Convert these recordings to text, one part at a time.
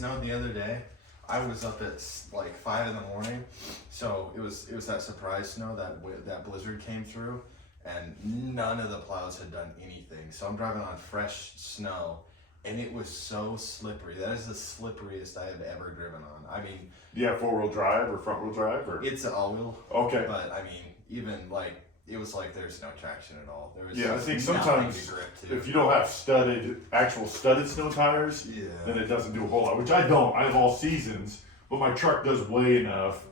snowed the other day, I was up at like 5 in the morning, so it was that surprise snow that blizzard came through, and none of the plows had done anything. So I'm driving on fresh snow, and it was so slippery. That is the slipperiest I have ever driven on. I mean, do you have 4-wheel drive or front-wheel drive, or? It's an all-wheel. Okay. But I mean, even like it was like there's no traction at all. There was I think nothing sometimes to grip to. if you don't have actual studded snow tires, then it doesn't do a whole lot. Which I don't. I have all seasons, but my truck does weigh enough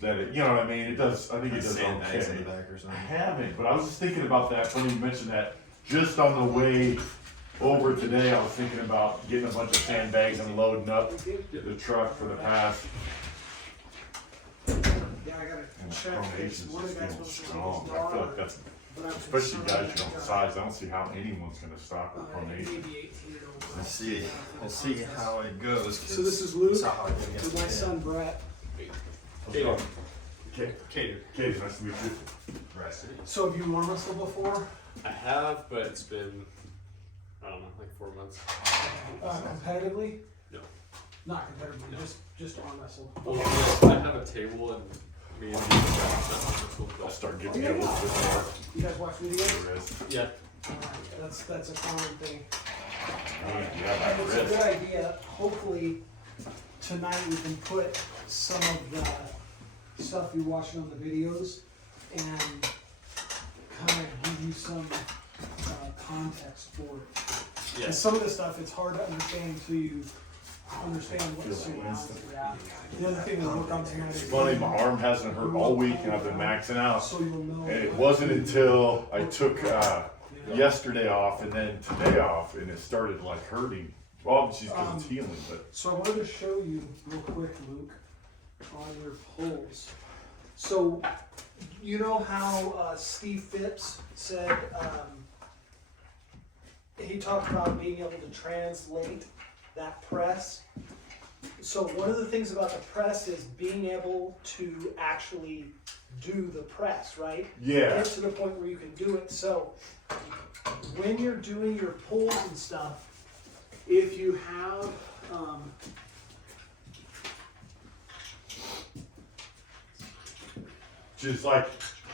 that it, you know what I mean. It does. I think it does sandbags in the okay. back or I something. haven't, but I was just thinking about that. Funny you mentioned that. Just on the way over today, I was thinking about getting a bunch of sandbags and loading up the truck for the pass. Yeah, I gotta And check. pronation's One of the guys just wants to feeling take his strong. I feel daughter, like that's, but I'm especially concerned guys your own because, size, I don't see how anyone's gonna stop with pronation. maybe 18 and over. Let's see. We'll see how it goes. So this is Luke Saw how it did with my yesterday. son Brett. Katie, nice to meet you. Right. So have you arm wrestled before? I have, but it's been, I don't know, like 4 months. Competitively? No. Not competitively, No. just arm wrestled. Well, I have a table and me and I'll start getting a little bit more. You guys watch videos? There is. Yeah. That's a common thing. Yeah, And it's a good idea. Hopefully tonight we can put some of the stuff you're watching on the videos and kind of give you some context for it. Yeah. And some of the stuff it's hard to understand until you understand what's Feel it surrounding instantly. it. The other thing to work on tonight is It's funny, my arm hasn't hurt all week and I've been maxing out. so you'll know. And it wasn't until I took yesterday off and then today off and it started like hurting. Well, obviously because it's healing, but So I wanted to show you real quick, Luke, on your pulls. So you know how Steve Phipps said he talked about being able to translate that press. So one of the things about the press is being able to actually do the press, right? yeah. Get to the point where you can do it. So when you're doing your pulls and stuff, if you have Just like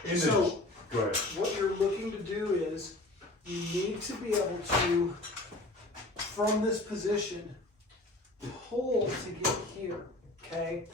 in the, So- go ahead. what you're looking to do is you need to be able to, from this position, pull to get here, okay?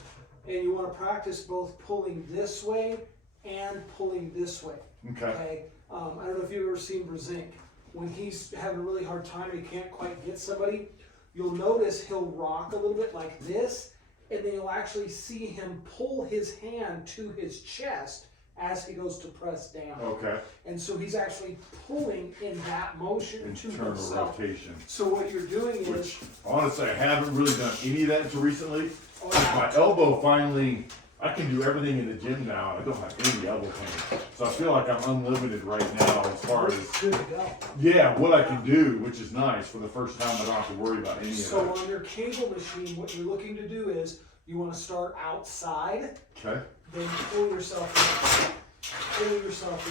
And you want to practice both pulling this way and pulling this way, Okay. okay? I don't know if you've ever seen Brezink. When he's having a really hard time or he can't quite get somebody, you'll notice he'll rock a little bit like this, and then you'll actually see him pull his hand to his chest as he goes to press down. Okay. And so he's actually pulling in that motion to Internal himself. rotation. So what you're doing is, Which honestly I haven't really done any of that until recently. oh, yeah. My elbow finally, I can do everything in the gym now. I don't have any elbow pain. So I feel like I'm unlimited right now as far as, Good to go. yeah, what I can do, which is nice. For the first time I don't have to worry about any of So that. on your cable machine, what you're looking to do is you want to start outside, Okay. then pull yourself in. Pull yourself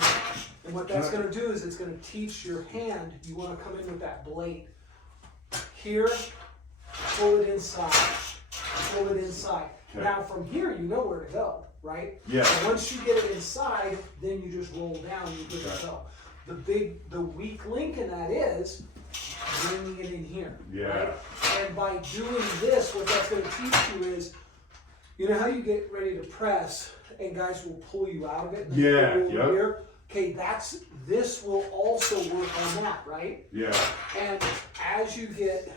in. And what that's going to do is it's going to teach your hand, you want to come in with that blade. Here, pull it inside. Pull it inside. Okay. Now from here, you know where to go, right? Yeah. And once you get it inside, then you just roll down, you're good Okay. to go. The weak link in that is bringing it in here. Yeah. Right? And by doing this, what that's going to teach you is, you know how you get ready to press and guys will pull you out of it? And then Yeah, pull you yep. here? Okay, this will also work on that, right? Yeah. And as you get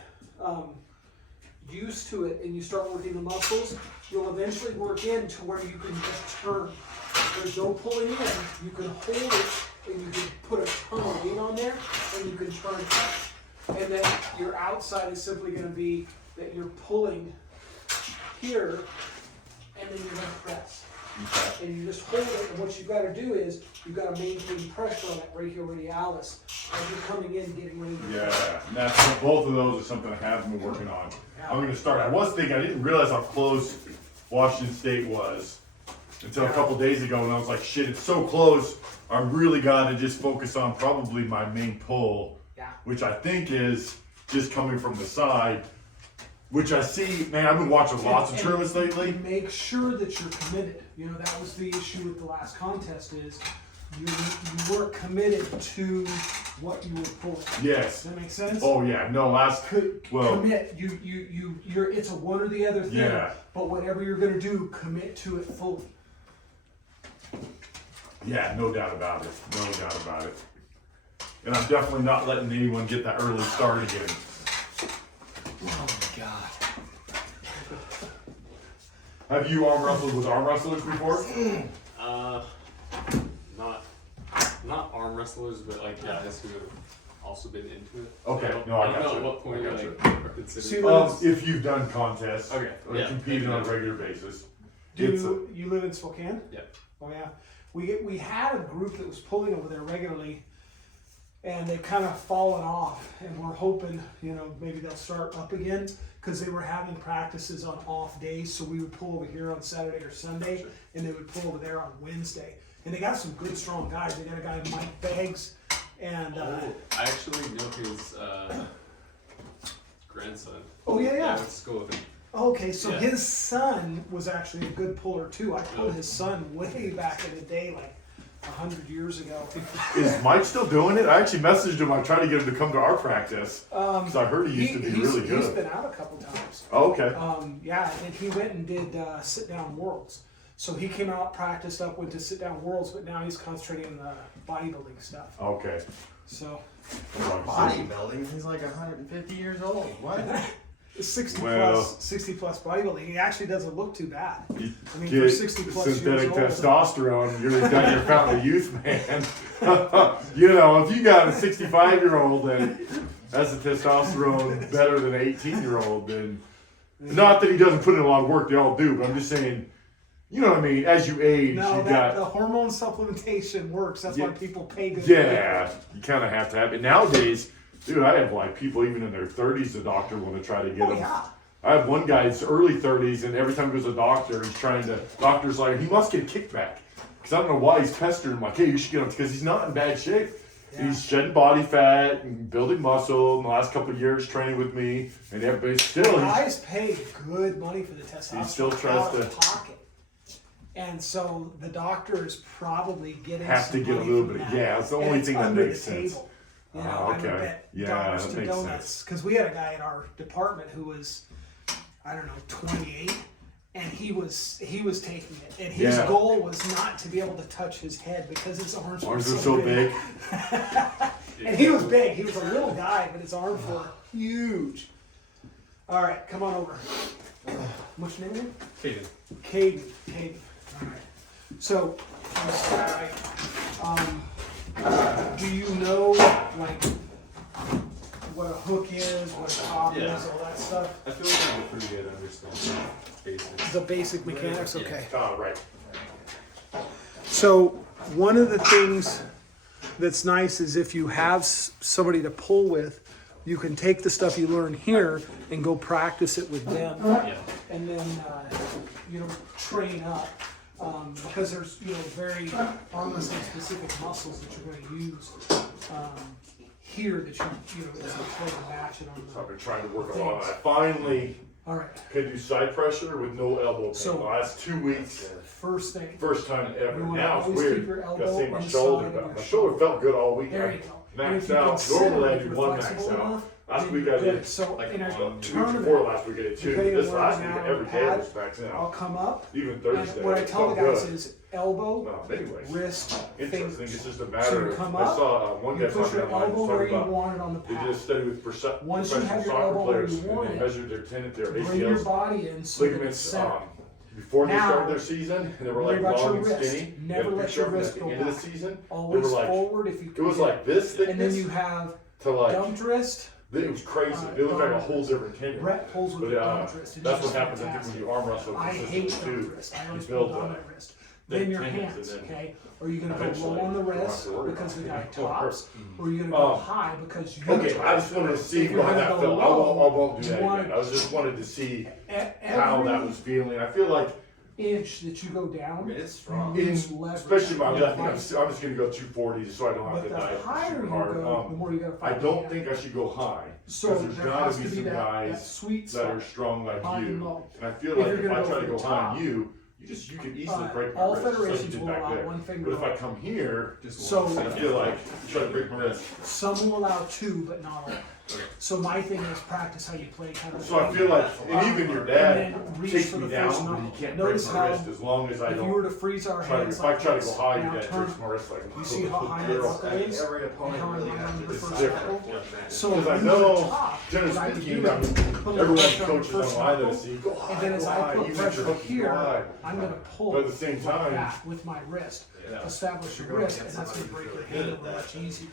used to it and you start working the muscles, you'll eventually work into where you can just turn. There's no pulling in. You can hold it and you can put a ton of weight on there and you can turn it. And then your outside is simply going to be that you're pulling here and then you're going to press. Okay. And you just hold it, and what you've got to do is you've got to maintain pressure on that brachioradialis as you're coming in, getting ready to Yeah. And that's, both of those are something I have been working on. I'm going to start. I was thinking, I didn't realize how close Washington State was until a couple days ago, and I was like, shit, it's so close. I really got to just focus on probably my main pull, Yeah. which I think is just coming from the side, which I see, man, I've been watching lots of tournaments lately. Make sure that you're committed. You know, that was the issue with the last contest is you weren't committed to what you were pulling. Yes. Does that make sense? Oh yeah, no, Commit. You're it's a one or the other thing. Yeah. But whatever you're gonna do, commit to it fully. yeah, no doubt about it. No doubt about it. And I'm definitely not letting anyone get that early start again. Oh my god. Have you arm wrestled with arm wrestlers before? Not arm wrestlers, but like guys who have also been into it. Okay, So no, I don't got know you. at what point I you got like you. are considered. See, If you've done contests Okay, or yeah, competed on a maybe regular basis. you live in Spokane? Yeah. Oh yeah. We had a group that was pulling over there regularly, and they kind of fallen off, and we're hoping, you know, maybe they'll start up again because they were having practices on off days. So we would pull over here on Saturday or Sunday, and they would pull over there on Wednesday. And they got some good, strong guys. They got a guy, Mike Beggs, and I actually know his grandson. oh yeah, I yeah. went to school with him. Okay, so Yeah. his son was actually a good puller too. I pulled his son way back in the day, like 100 years ago. Is Mike still doing it? I actually messaged him. I tried to get him to come to our practice because I heard he used to be really He's good. been out a couple times. Oh, okay. Yeah, and he went and did sit down worlds. So he came out, practiced up, went to sit down worlds, but now he's concentrating on the bodybuilding stuff. Okay. So Bodybuilding? He's like 150 years old. What? 60 Well- plus bodybuilding. He actually doesn't look too bad. You I mean, get for 60 plus years synthetic old. testosterone, you're got your fountain of youth, man. You know, if you got a 65-year-old that has the testosterone better than an 18-year-old, then not that he doesn't put in a lot of work, they all do, but I'm just saying, you know what I mean? As you age, No, you the got hormone supplementation works. That's why Yeah. people pay good. yeah, you kind of have to have it nowadays. Dude, I have like people even in their 30s, the doctor want to try to get Oh them. yeah. I have one guy, it's early 30s, and every time he goes to the doctor, he's trying to, doctor's like, he must get a kickback. Because I don't know why he's pestering him, like, hey, you should get him, because he's not in bad shape. Yeah. He's shedding body fat and building muscle in the last couple of years training with me, and everybody still, Guys pay good money for the testosterone. He still tries out of to- pocket. And so the doctor is probably getting Have some to get a money little from bit- that. yeah, it's the And only it's thing that under makes the sense. table. You know, Oh, I would okay. bet Yeah, dollars that to makes donuts. sense. Because we had a guy in our department who was, I don't know, 28, and he was taking it. And his Yeah. goal was not to be able to touch his head because his arms arms were are so big. And he was big. He was a little guy, but his arms were huge. All right, come on over. What's your name again? Caden. Caden. All right. So, this guy, do you know, like, what a hook is, what a top Yeah. is, all that stuff? I feel like I have a pretty good understanding of basics. The basic mechanics? Yeah. Okay. Oh, right. So, one of the things that's nice is if you have somebody to pull with, you can take the stuff you learn here and go practice it with them. Yeah. And then train up because there's very arm wrestling specific muscles that you're going to use here that you as you play and match it on So I've the. been trying to work a lot. I finally All right, could do side pressure with no elbow pain. So- the last 2 weeks. first thing. First time ever. You wanna Now it's always weird. keep your Got elbow to say my inside shoulder, of but your my shoulder felt good all week. There I you go. And if maxed you out. consider Normally I if do you're one max flexible out. enough, Last then week you're I did. good. So like in a one- The week before tournament, last week I did 2. depending This on where last I'm week at, every day I was maxing I'll out. come up. Even And Thursday. what I it tell the felt guys good. is elbow, Well, anyways. wrist, Interesting. fingers. It's just a So matter. you come I up, saw one You guy put talking your online elbow was where talking you about. want it on the They did a pad. study with Once you professional have your soccer elbow where players, you and want they it, measured their Bring your ACLs, body in so that it's ligaments set. before they Now, started their season, and they were worry like about your long and wrist. skinny. Never You had a let picture your of them wrist at the go end of the back. season. Always they were like, forward if you it can. was like this And then thickness you have to like, dumped wrist. it was crazy. It looked like a whole different tendon. Brett pulls with But your dumped wrist. and that's it's what happens I think fantastic. when you arm wrestle I hate consistently dumped too. wrist. I You always build pull down a my wrist. Then your thick tendons, hands, and then okay? Are you gonna go eventually low on the you don't have wrist to worry because the about guy it. It don't tops, hurt. or are you gonna go high because you Okay, I just wanted to see If you're how gonna that go felt. low, I won't do you that wanna- again. I was just wanted to see Every how that was feeling. I feel like, inch that you go down, It's strong. you lose leverage. especially my left, Yeah. I'm just gonna go 240 so I don't have But to the dive higher super you hard. go, the more you gotta I fight. don't think I should go high. So Because there's there gotta has be to be some that guys sweet that are spot. strong like High and you. low. And I feel If like you're if gonna I go try to for go the high on top, you, you can easily break my all wrist, just like you federations did will back allow there. one finger. But if I come here, So I feel like you try to break my wrist. some will allow two, but not all. So my thing is practice how you play kind of. So I feel like, and even your dad And then reach takes for me the down, first but he knuckle. can't break Notice my how wrist as long as I if you were don't to freeze our try to, hands if I like try to this, go high, now your dad turn. breaks my wrist like. You see how high that girl. knuckle is? Every And opponent how really I'm has on to the It's first different. knuckle. So Because I when you're know, at the top, generally what I would speaking, do I mean, is put a little everyone pressure on the coaches first online that I knuckle, see, go high, and then as go I high, put even if pressure you're hooking, go here, high. I'm gonna pull But at the same like time, that with my wrist. Establish your wrist, and that's gonna break your hand over much easier.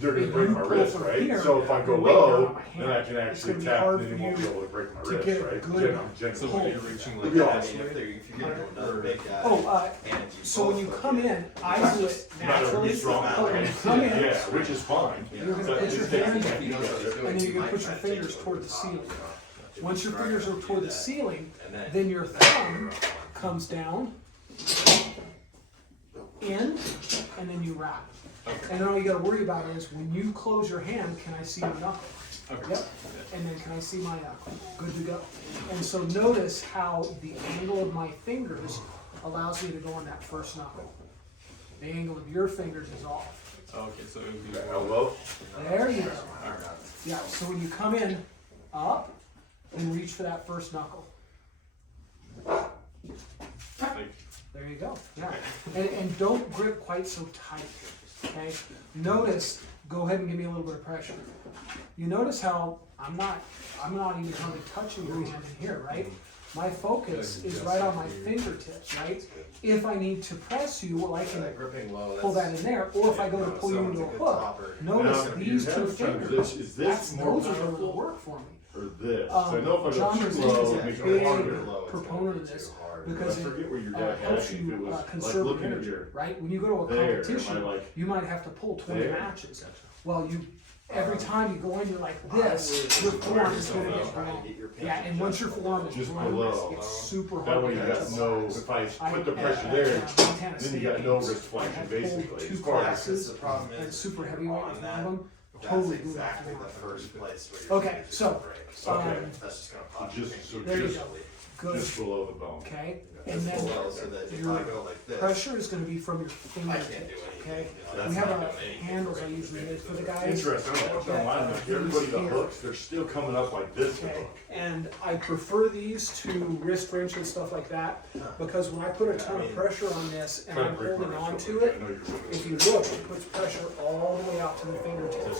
they're gonna If break you my pull wrist, from right? here, So if I go you're way down low, on my then I hand. can It's actually gonna be tap, hard and then for he won't be you able to break my to wrist, get a right? good I'm generally. So when you're reaching like Yeah. that, if you're gonna go another big guy. Oh, and you so when both you look come at- in, I do it naturally, Be strong. but when you come in, Yeah, which is fine. you're gonna So put it your just takes hands, me If he knows what he's doing, and then he you're gonna might put try your to take fingers it toward the top, ceiling. you know. Once your fingers are toward the ceiling, And then your thumb comes down, in, and then you wrap. And then all you gotta worry about is when you close your hand, can I see your knuckle? Okay. Yep. And then can I see my knuckle? Good to go. And so notice how the angle of my fingers allows me to go on that first knuckle. The angle of your fingers is off. Okay, so it would be Elbow? There you go. Yeah, so when you come in, up, and reach for that first knuckle. like, There you go. Yeah. And don't grip quite so tight. Okay? Notice, go ahead and give me a little bit of pressure. You notice how I'm not even hardly touching your hand in here, right? My focus is right on my fingertips, right? If I need to press you, well, I can Gripping low, pull that in there, or if I go to pull you into a hook, notice Now, these you two have fingers, transition. Is this more those are going to powerful work for me. or this? So I know if I John go too Rosita low, is it a makes it big harder. proponent of this I because it forget where your dad had helps me. If it you was like conserve looking at energy, your right? When you go to a there, competition, am I like you might have to pull 20 there? matches. Well, every time you go in, you're like this, your forearm is going to get blown. Yeah, and once your forearm is Just blown, below. it's super hard. that way to you get got to no. relax. If I I- put the at- pressure at, there, Montana then you State got no games, wrist I flexion had basically. pulled As two far as classes, the problem and is super when heavyweight you're was on one of that, them. that's Totally blew exactly my the forearm. first place where Okay, your so, Okay. that's just gonna pop. So there you just, go. Good. just below the bone. Okay, and Just then below, so that if your I go like this, pressure is going to be from your I can't do fingertips. anything. Okay, You know, we that's have not a doing anything handles I right. usually make for the guys. Interesting. I watched online. Like everybody that hooks, they're still coming up like this. to Okay, hook. and I prefer these to wrist wrench and stuff like that because when I put a ton of pressure on this and Try to I'm break my holding wrist on up to like that. it, I know you're doing if it. you look, it puts pressure all the way out to the fingertips.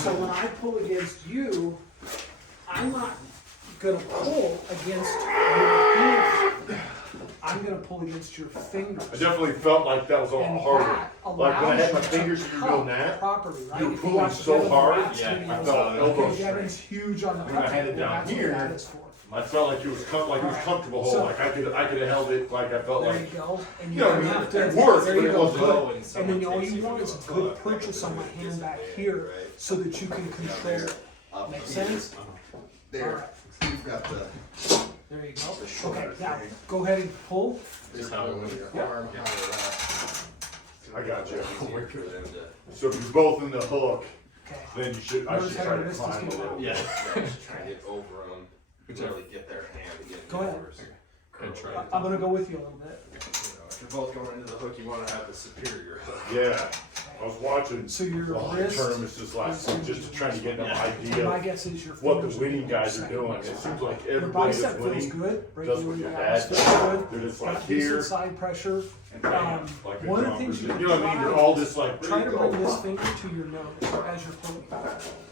So when I pull against you, I'm not gonna pull against your hand. I'm gonna pull against your fingers. I definitely felt like that was a And lot harder. that Like when I allows had my you to fingers and you were doing cup that, properly, right? you were If pulling watch so Kevin hard, Rath's yeah, videos, I felt elbow okay, Kevin's huge on the When I had it well, down that's what here, that is for. I felt like it was comfortable hold. So- Like I could have held it. Like I felt There like you go, and you you know, don't I mean, have to. it worked, there but you it go, wasn't good. when And someone then all takes you you want to is a good hook, that purchase would on my really hand back dissipate, here, right? so that you can control it. Up Make here, sense? There, Alright. you've got the There you the go. shoulder Okay, now thing. go ahead and pull. Just how it with would. your Yep. arm higher up. I got you. Easier for them to- So if you're both in the hook, Okay. then you should. I Notice should how try your to wrist is climb a getting little. out. Yeah. just try and get over them, really get their hand to get Go ahead. yours. And try I- I'm gonna go with you a little bit. You know, if you're both going into the hook, you wanna have the superior hook. Yeah, I was watching So your the whole wrist. tournaments this last week just to try to get an idea My of guess is your what the fingers winning will guys are second doing. best. It seems like Your everybody bicep that's feels winning good. does what Regular your abs dad feel does. good. They're just like Got decent here side pressure. and bam, like a one of the drum. things you You can know what I mean? They're try all just like Try to ready bring go. this finger to your nose as you're pulling.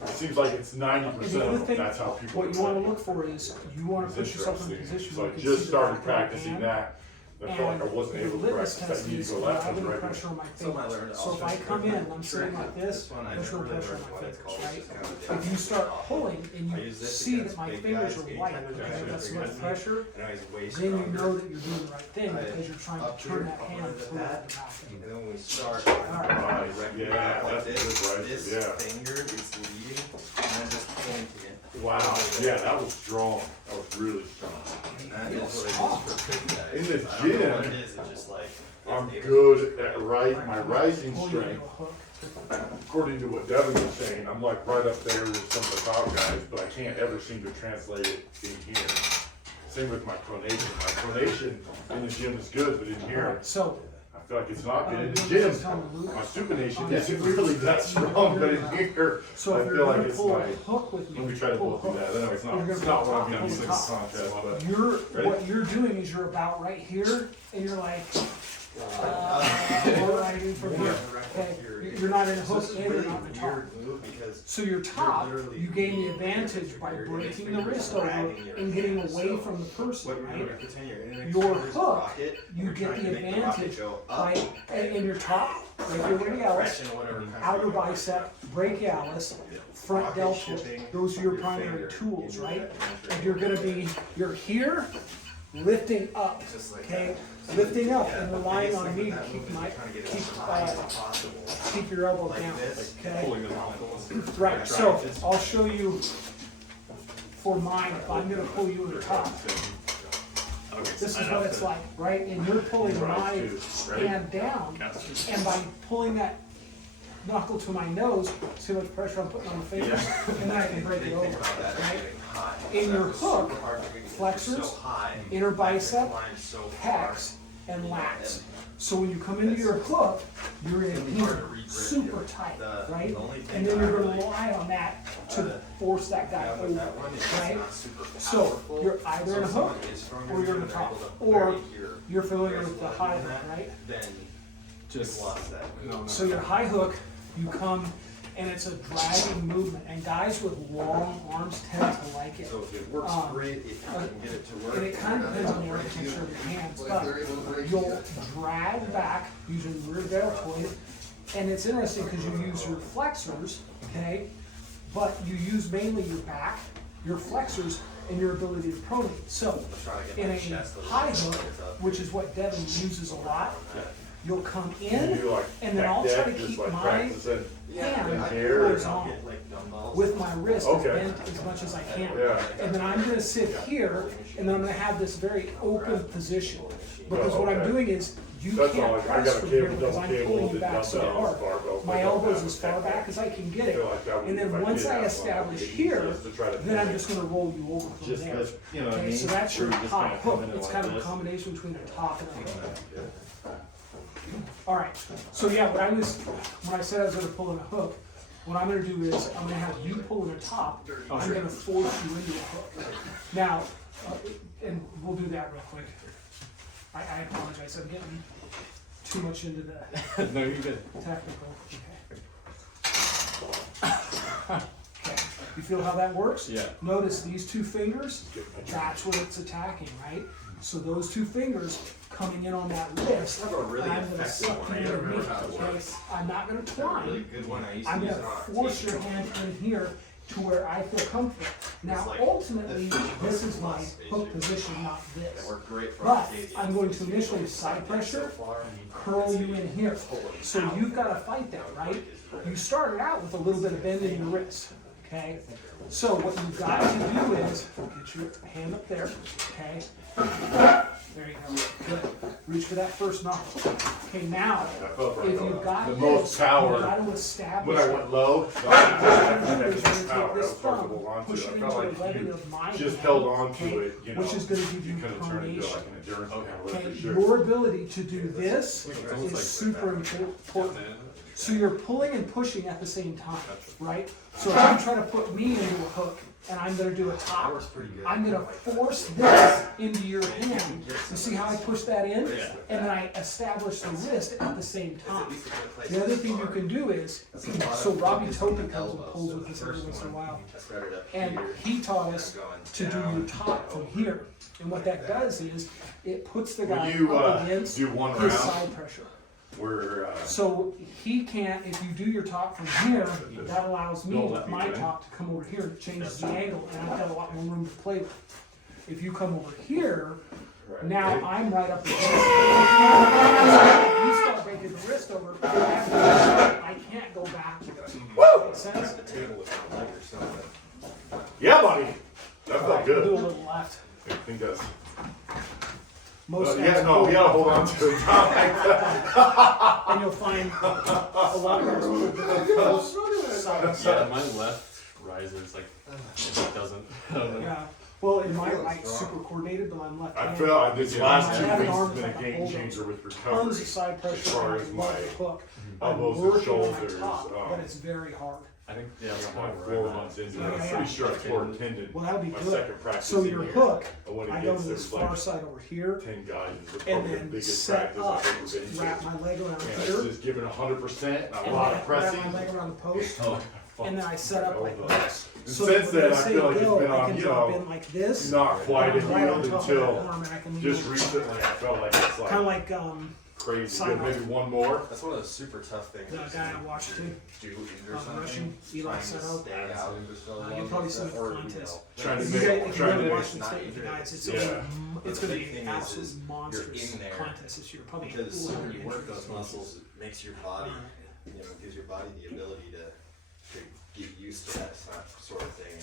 It seems like it's 90% And the other of them. thing, That's how people. what you want to look for is you want to It's put yourself in a interesting. position So where I you can just see the started back of your practicing hand. that. I felt like I wasn't And able the to litmus practice. test I need is to go when I left have and any right. pressure on my Something I fingers. learned So if I come in and I'm sitting like this, one I there's no never really pressure on learned my what it's fingers, called. right? It's kind of If you start pulling and I you use this see that against my big fingers guys, are anytime white, they're okay, trying to that's figure enough out- pressure, I know he's way then you stronger. know that you're doing the right thing I because you're trying to up turn here, that up hand under the through pad. the back. And then when we start, Alright. I Nice. recognize Yeah, like that's this, good, right? this Yeah. finger is leading, and I'm just pointing it. Wow. Yeah, that was strong. That was really strong. And that is what it is for big guys. In the I don't know what gym, it is, it's just like. I'm it's- good at my rising Pull you into strength a hook. according to what Devin was saying, I'm like right up there with some of the top guys, but I can't ever seem to translate it in here. Same with my pronation. My pronation in the gym is good, but in here, So, I feel like it's not good. In the gym, my supination isn't really that strong, but in here, so I if you're feel like gonna it's pull a my. hook with me, Let me try to pull through that. I know it's not what I'm gonna use in the contrast, but. what you're doing is you're about right here, and you're like, what do I do from here? Okay, you're not in a hook and you're not in the top. So your top, you gain the advantage by breaking the wrist over and getting away from the person, right? Your hook, you get the advantage by, in your top, brachioradialis, outer bicep, brachialis, front deltoid. Those are your primary tools, right? And you're here, lifting up, okay? Lifting up and relying on me to keep your elbow down, okay? Right, so I'll show you for mine, if I'm gonna pull you in the top. This is what it's like, right? And you're pulling my hand down, and by pulling that knuckle to my nose, see how much pressure I'm putting on the fingers, and then I can break it over, right? In your hook, flexors, inner bicep, pecs, and lats. So when you come into your hook, you're in here, super tight, right? And then you're gonna rely on that to force that guy over, right? So you're either in a hook, or you're in the top, or you're familiar with the high hook, right? So your high hook, you come, and it's a dragging movement, and guys with long arms tend to like it. So it works great if you can get it to work. And it kind of depends on the architecture of your hands, but you'll drag back using rear deltoid, and it's interesting because you use your flexors, okay, but you use mainly your back, your flexors, and your ability to pronate. So in a high hook, which is what Devin uses a lot, you'll come in, and then I'll try to keep my hand horizontal with my wrist as bent as much as I can. And then I'm gonna sit here, and then I'm gonna have this very open position. Because what I'm doing is, you can't press from here because I'm pulling you back so hard. My elbow's as far back as I can get it. And then once I establish here, then I'm just gonna roll you over from there. Okay, so that's your high hook. It's kind of a combination between the top and the hook. Alright, so yeah, when I said I was gonna pull in a hook, what I'm gonna do is, I'm gonna have you pull in a top, I'm gonna force you into a hook. Now, and we'll do that real quick. I apologize, I'm getting too much into the No, you're good. technical. Okay, you feel how that works? Yeah. Notice these two fingers, that's what it's attacking, right? So those two fingers coming in on that wrist, I have a really I'm gonna effective suck one. I you don't remember underneath, how it okay? works. I'm not gonna A really twine, good one. I used to I'm use gonna it on force your hand in here to where I feel comfortable. Now, like ultimately, the this is my basically. hook position, not That this. worked great for But Arcadia. I'm going to initially side pressure, curl you in here. So you've got to fight that, right? You started out with a little bit of bend in your wrist, okay? So what you've got to do is, get your hand up there, okay? There you go, good. Reach for that first knuckle. Okay, now, if you've got The this, most power. you've got to establish When I it. went low, You're gonna take this I was hard to thumb, hold on to. push I it felt into like the webbing you of my just hand, held on to okay, it, you know. which is gonna give you couldn't turn it into pronation. like an endurance kind of lift Okay, for sure. your ability to do this is super important. So you're pulling and pushing at the same time, right? So if I'm trying to put me into a hook and I'm gonna do a That top, works pretty good. I'm gonna force this into your hand. You see how I push that in? And then I establish the wrist at the same time. The other thing you can do is, so Robbie Token comes and pulls with us every once in a while. And he taught us to do your top from here. And what that does is, it puts the guy When you up against do one his round, side pressure. we're So he can't, if you do your top from here, that allows me with my top to come over here, it changes the angle, and I've got a lot more room to play with. If you come over here, now I'm right up against it. You start breaking the wrist over, I can't go back. Make sense? yeah, buddy. That felt Do a good. little left. I think that's. Most Yeah, guys no, pull we gotta off hold on to it. Not like that. and you'll find a lot of guys pull different sides. Yeah, my left rises like it doesn't. I don't know. Yeah. Well, in my right, super coordinated, but I'm left. I feel like this last I 2 have an weeks arm has been a like a game bulldozer. changer with Tons of recovery. side As pressure far and as I my love the hook. elbows I'm and working on my shoulders, top, but it's very hard. I think Yeah, that's I'm probably like where 4 I'm at. months into it. Yeah, I'm yeah. pretty sure I tore a tendon. Well, that'll be My good. second practice So in your here. hook, And when I it go gets to this there's far like side over here, 10 guys. It's and probably the then biggest set practice up, I've ever been to. wrap my leg around And here, it's just giving 100% and a and lot then of wrap pressing. my leg around the post, Oh, and then I set up like this. And So since when then, they I say feel like it's go, been I on, can you drop know, in like this. not quite and as I'm right on good top of that until arm, and I can just lean. recently. I felt like it's Kind of like like crazy sign good. off. Maybe one more. That's one of those super tough things. the guy I watched too. Do injure Russian, something. Eli Trying to Seno. stay out just so long. You'll probably see the or, contest. Trying to If make- you guys, if you trying ever to watch make- the state with the guys, it's Yeah. it's The going to big be thing an is absolute you're monstrous in there contest this year. Probably because over when you work injuries. those muscles, it makes your body, gives your body the ability to get used to that sort of thing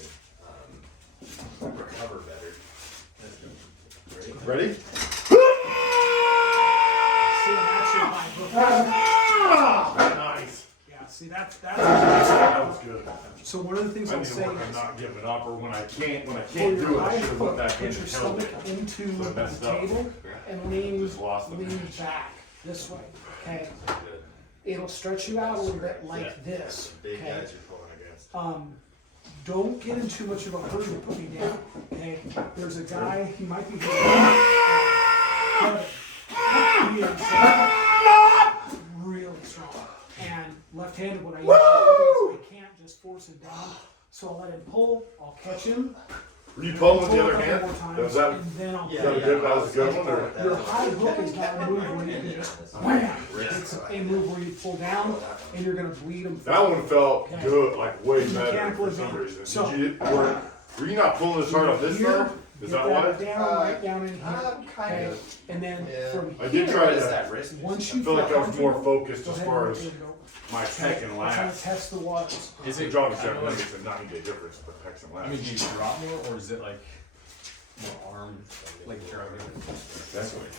and recover better. Ready? See, that's your high hook. Nice. Yeah, see, that's That was good. so one of the things I I'll need to say work on is not giving up, or when I can't pull do your it, I high should have went hook, back in put your and held stomach it. into So I the messed up. table and lean Just lost the match. back this way. Okay, it'll stretch you out a little bit like this. Big Okay. guys you're pulling against. Don't get in too much of a hurry to put me down. Okay, there's a guy. He might be here. He is really strong and left-handed. What I usually do is I can't just force him down, so I'll let him pull. I'll catch him. Were you pulling with the pull a other couple hand? more times, Was that, and then I'll that a good, that was a good one, or? Your high hook is not a move where you can just wham. It's a move where you pull down and you're gonna bleed him. That one felt Okay. good, like way better Mechanical for some advantage. reason. So- Did you, were you not pulling as hard up this Here, time? Is get that why? down, right down in here. Kind Okay, of. and then Yeah. from I here, did try Is to, that wrist? once I you feel like I was more comfortable, focused go as ahead far and as let it go. my pec and I'm trying to lats. test the waters. Is The it? job is I seven, don't I know, think it's a 9-day difference, but pecs and I mean, do you lats. drop more, or is it like more arm, like driving? Definitely.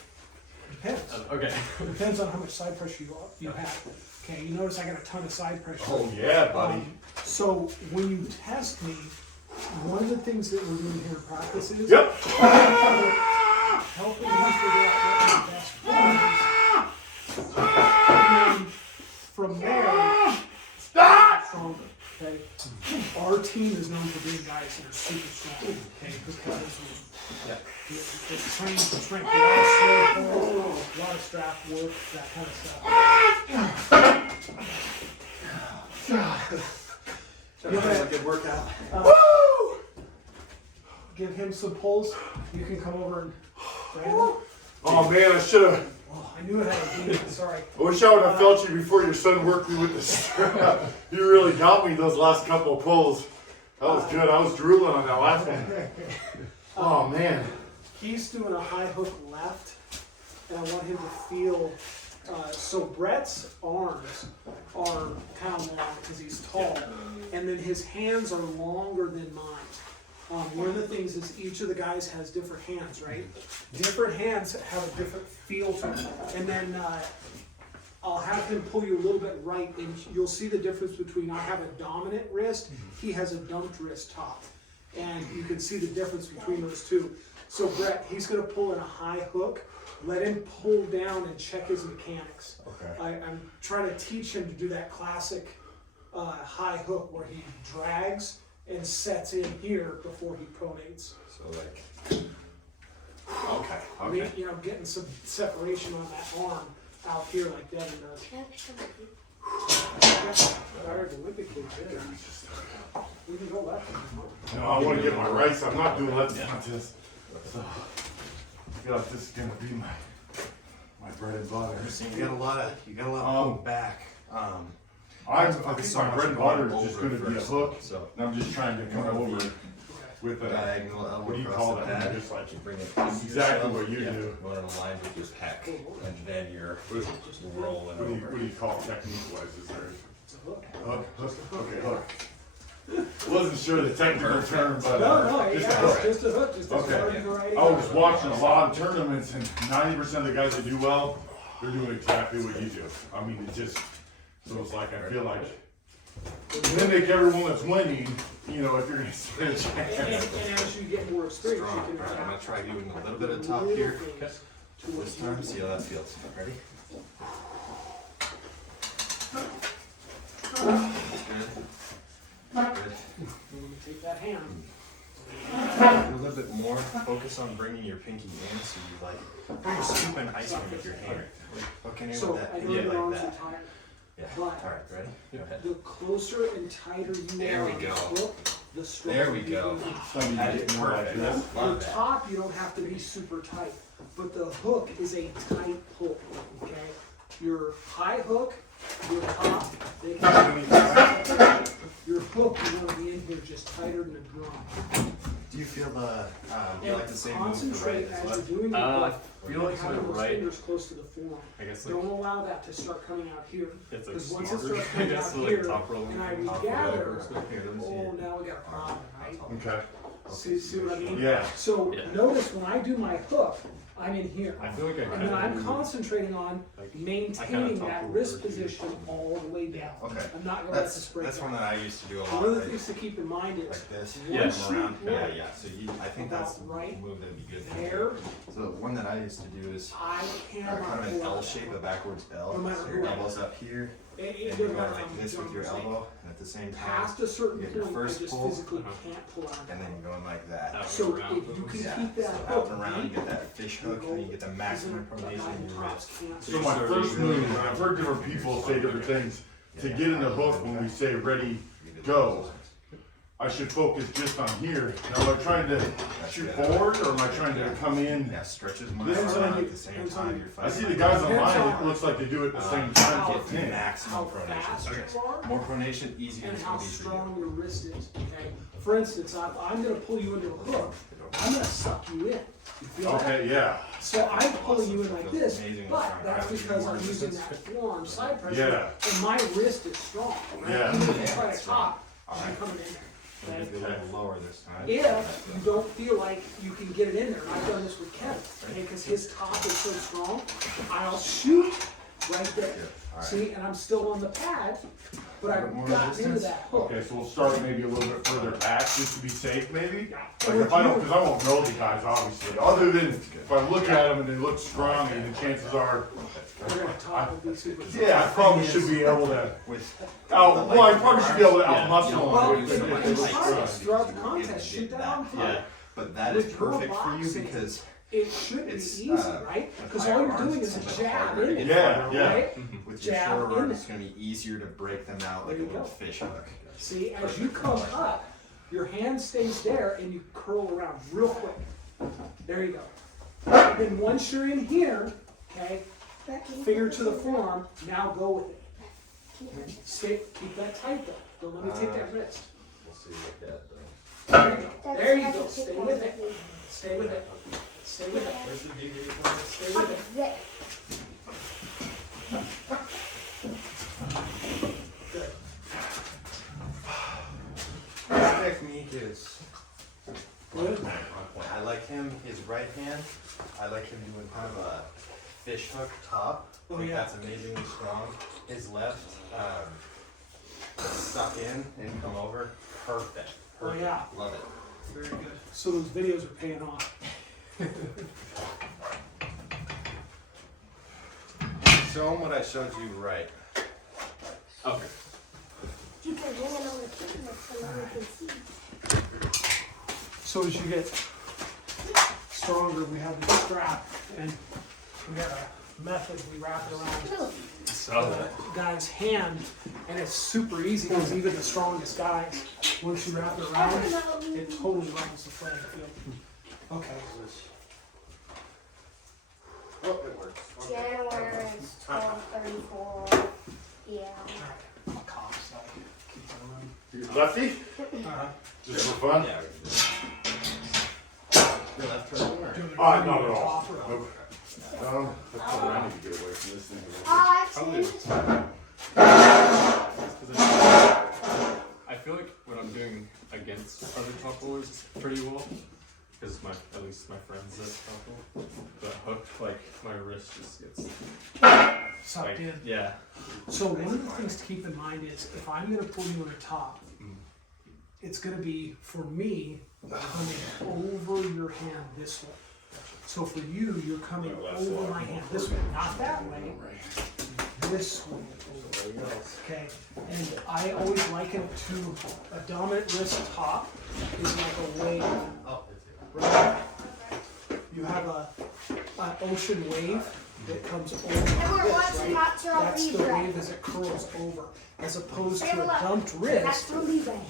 Depends. Okay. Depends on how much side pressure you have. Okay, you notice I got a ton of side pressure. Oh, yeah, buddy. So when you test me, one of the things that we're doing here in practice is Yep. helping him figure out what the best form is. And then from there, start stronger. Okay, our team is known for being guys that are super strong. Okay, because it's trained for strength. A lot of slow pulls, a lot of strap work, that kind of stuff. Give it a good workout. Give him some pulls. You can come over and Brandon. Oh man, I should have. Oh, I knew it had a beat. Sorry. I wish I would have felt you before your son worked me with the strap. You really got me those last couple of pulls. That was good. I was drooling on that last one. Oh man. He's doing a high hook left, and I want him to feel. So Brett's arms are kind of long because he's tall, and then his hands are longer than mine. One of the things is each of the guys has different hands, right? Different hands have a different feel to them. And then I'll have him pull you a little bit right, and you'll see the difference between I have a dominant wrist, he has a dumped wrist top. And you can see the difference between those two. So Brett, he's gonna pull in a high hook. Let him pull down and check his mechanics. Okay. I'm trying to teach him to do that classic high hook where he drags and sets in here before he pronates. So like. Okay. Getting some separation on that arm out here like Devin does. Sorry, the Olympic kid did. We can go left. No, I want to get my rights. I'm not doing left punches. So I feel like this is gonna be my bread and butter. You got a lot of back. I think my bread and butter is just gonna be a hook. So And I'm just trying to come over with a, diagonal elbow what do you across call the that? pad. Just like Bring it exactly what you yeah, do. going aligned with your pec, and then you're just rolling What do over. you call it technique wise? Is there It's a hook. hook? Okay, hook. Wasn't sure the technical term, but No, just a yeah, hook. it's just a hook, just a Okay. starting variety. I was watching a lot of tournaments, and 90% of the guys that do well, they're doing exactly what you do. I mean, it just, so it's like, I feel like, mimic everyone that's winning, you know, if you're gonna stand a And chance. as you get more experience, you can Alright, I'm gonna adapt try doing a little bit of top little here things to what this you time. do. See how that feels. Ready? Good. Good. When you take that hand, A little bit more. Focus on bringing your pinky in, so you like bring scooping ice cream with your hand. Hooking in so with that I know pinky your like arms are that. tired. Yeah. But- All right. Ready? Go ahead. The closer and tighter you There are we on the go. hook, the stronger There we you go. can be. Some you That get is more like perfect. this. The Love that. top, you don't have to be super tight, but the hook is a tight pull, okay? Your high hook, your top, they can your hook, you wanna be in here just tighter than a drum. Do you feel the? Do you like the same move for Concentrate right as as left? you're doing your I hook, feel like having my those right, fingers close to the form. I guess like, Don't allow that to start coming out here, it's like because once it smarter. starts I coming guess out so like here, top roll and I top regather, roll. Here, let me see oh, it. now we got a problem, right? Okay. See what I mean? Yeah. So Yeah. notice when I do my hook, I'm in here. I feel like I And kind then of I'm concentrating on like, maintaining top that roll wrist over here. position all the way down. Okay. I'm not gonna let this break That's out. one that I used to do a lot. One of the right? things to keep in mind is, Like this. Yeah. once Come you around. Yeah, break yeah. So I think that's the about right move that'd be good. there, So the one that I used to do is I kind cannot of an pull L out. shape, a backwards L. No matter So your who. elbow's up here, It and doesn't you're matter going how like much this with your you're elbow, and at the same time, past a certain you get your point, I first just pull, physically uh-huh. can't pull out. and then you're going like that. Out So and around if you can Yeah. keep that So hook out and around, you deep, get that fish hook, and you get the maximum pronation in your wrist. So my first move, I've heard different people say different things. To get in the hook when we say ready, go, I should focus just on here. Now, am I trying to shoot forward, or am I trying to come in? Yeah, stretches my This is arm on out you. at the same Depends time on you're you. I see fighting. the guys online, it looks like they do it at the same time. How Get the Yeah. maximum how pronation. fast Okay. you are, More pronation, easier and it's how gonna be for you. strong your wrist is, okay? For instance, if I'm gonna pull you into a hook, I'm gonna suck you in. You feel that? Okay, yeah, So I'm pulling you in like Feels this, amazing when but trying to that's have because more I'm using resistance. that forearm side pressure, Yeah. and my wrist is strong. Right? Yeah. Even if you Yeah, try to it's top, All I'm right. coming in there. Maybe Okay? a little lower this time. If you don't feel like you can get it in there, and I've done this with Kevin, okay, because his top is so strong, I'll shoot right there. All right. See, and I'm still on the pad, but I've More gotten into resistance? that hook. okay, so we'll start maybe a little bit further back, just to be safe, maybe? Yeah. Like if I don't, because I won't know the guys, obviously, other than if I look at them and they look strong, and the chances are, We're gonna talk with these super. yeah, I probably should be able to, With well, I probably should be able to Yeah. out-muscle Well, them if they look and strong. throughout the contest, shoot that on fire. Yeah. But that is With your perfect for you boxing, because It should be It's, easy, right? with Because higher all you're arms, doing it's is a a bit jab harder to in get there, Yeah, yeah. right? with your Jab short in arm, there. it's going to be easier to break them out like There a you little go. fish hook. See, as you come up, your hand stays there and you curl around real quick. There you go. And then once you're in here, okay, finger to the forearm, now go with it. Stay, keep that tight though. Don't let me take that wrist. We'll see what that does. There you go. Stay with it. Stay with it. Stay with it. Where's the DVD? Stay with it. Good. His technique is Good. on point. I like him, his right hand, I like him doing kind of a fish hook top. I Oh, think yeah. that's amazingly strong. His left, suck in and come over. Perfect. Oh, Perfect. yeah. Love it. Very good. So those videos are paying off. Show him what I showed you right. Okay. You can bring it on the camera so no one can see. So as you get stronger, we have the strap, and we got a method we wrap it around No. the guy's hand, and it's super easy because even the strongest guys, once you wrap it around, it totally levels the playing field. Okay. Oh, it works. January 1234. Yeah. I'll cough, so I can keep it running. Lefty? Uh-huh. Just for fun? Yeah, we can do it. Your left turn or? Not at all. Off or on? Nope. That's what I need to get away from this thing. Actually, I feel like when I'm doing against other top rollers, it's pretty well. Because at least my friends that top roll. But hook, like my wrist just gets Sucked like, in. yeah. So one of the things to keep in mind is if I'm gonna pull you on the top, it's gonna be, for me, coming over your hand this way. So for you, you're coming over my hand this way, not that way, this way. Okay, and I always liken it to a dominant wrist top is like a wave. Right? You have an ocean wave that comes over this, right? That's the wave as it curls over. As opposed to a dumped wrist,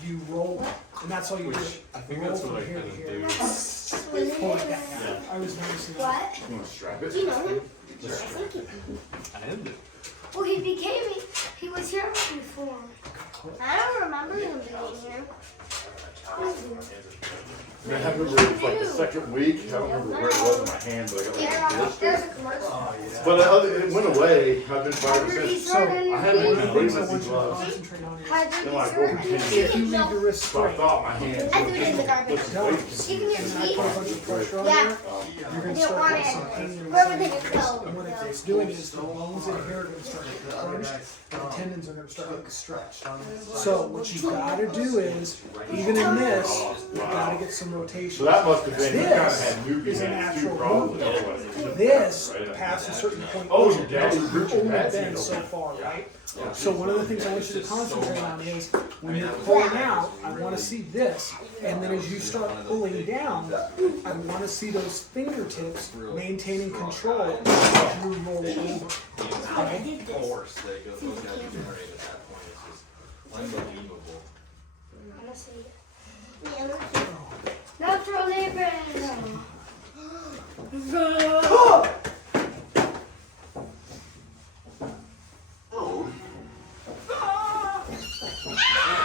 you roll it. And that's all you do. I think Roll that's from what I here kind to of here. do. Pull it back down. I was noticing that. What? You want to strap it? Do you know him? Just I think I ended. well, he was here before. I don't remember him being here. I mean, I remember it was like the second week. I don't remember where it was in my hand, but I got like Yeah, this. there's a commercial. But it went away. I've been fighting since. So, I haven't one of even the played things I with want these you to gloves. concentrate on is Then I go from if you leave your wrist So I straight, thought my hand. I threw it in the garbage. don't, You can get and I sweet. put a bunch of pressure on Yeah. there, you're I gonna didn't start want getting some it. pain in your Wherever side. they just go. And what it's doing is the bones in here are gonna start getting crunched, and the tendons are gonna start getting stretched. So what you gotta do is, even in this, you gotta get some rotation. So that must have been, you kind of This had newbie is a hands too, natural probably. movement. This, past a certain point, Oh, you your daddy root your only dad's bend handle. so far, right? So one of the things I want you to concentrate on is, when you're pulling out, I wanna see this, and then as you start pulling down, I wanna see those fingertips maintaining control as you roll over. I did this. Force that those guys generate at that point is just unbelievable. Honestly. Natural labor.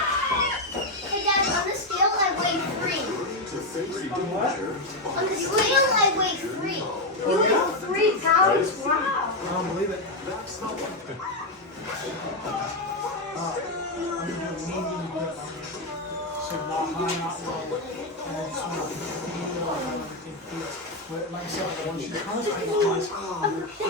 Hey Dad, on the scale I weigh 3. On the scale I weigh 3. You weigh 3 pounds? Wow. I don't believe it. I'm gonna do a medium grip on it. So not high, not low. And I just want to feel how everything feels. But like I said, I want you to concentrate on this.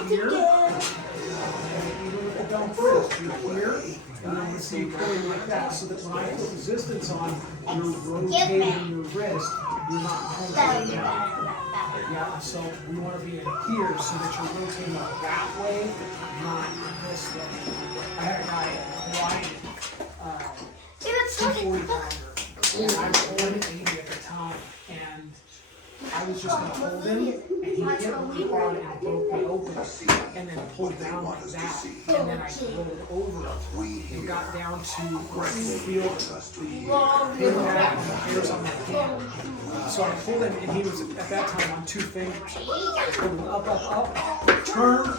You're here, and even with the dump wrist, you're here, and I'm gonna see you pulling like that, so that when I put resistance on, you're rotating your wrist. You're not pulling it down. Yeah, so we want to be in here so that you're rotating that way, not this way. I had a guy at Hawaii, Dude, it's 240 pounder, and I was 180 at the time, and I was just gonna hold him, and he hit really hard and broke me open, and then pulled down like that, and then I rolled over and got down to where I could feel the impact of the hairs on my hand. So I pulled him, and he was at that time on 2 fingers. Pulled him up, turned,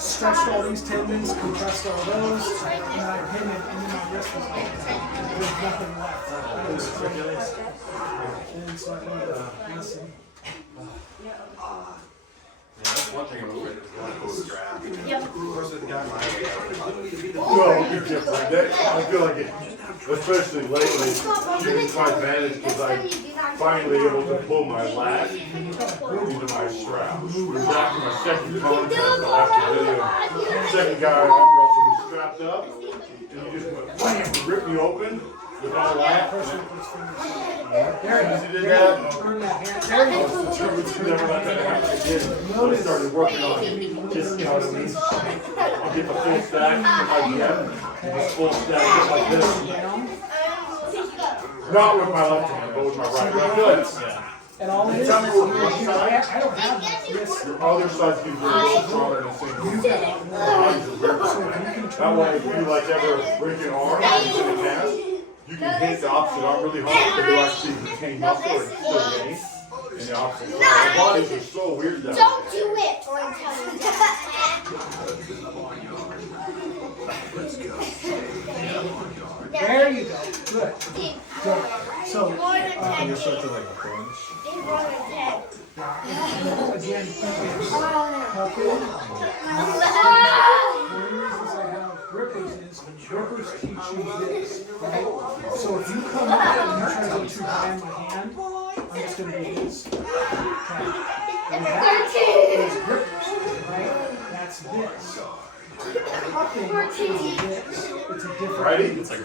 stretched all these tendons, compressed all those, and I pinned him, and then my wrist was like, there's nothing left. I was straight. And so I went, listen. That's one thing I'm afraid of, going to strap. Of course, the guy might have No, you're different. I feel like it, especially lately, using my advantage because I'm finally able to pull my lat into my strap. It was after my second contest, after video. Second guy I arm wrestled me strapped up, and he just went wham, ripped me open with my lat. There As he you did go. that, Turn that hand. There you I go. was determined to never let that happen again. So I started working on just, you know what I mean? I'll get the full stack, IBM, and just full stack just like this. Down. Not with my left hand, but with my right. I feel like And all it is, Tell me what one I don't have this. your other side's gonna be really stronger than the same. That way, if you like ever break an arm in a cast, you can hit the opposite arm really hard, but you'll actually retain muscle or still gain. And the opposite side. Our bodies are so weird that Don't way. do it, or I'm telling There you go. Good. you. Good. So, You're such a like crunch. again, cup it. One of the reasons I have grippers is grippers teach you this, right? So if you come up and you try to go too high on my hand, I'm just gonna do this. Okay. And that is grippers, right? That's this. Cupping is this. It's a different. Ready? It's like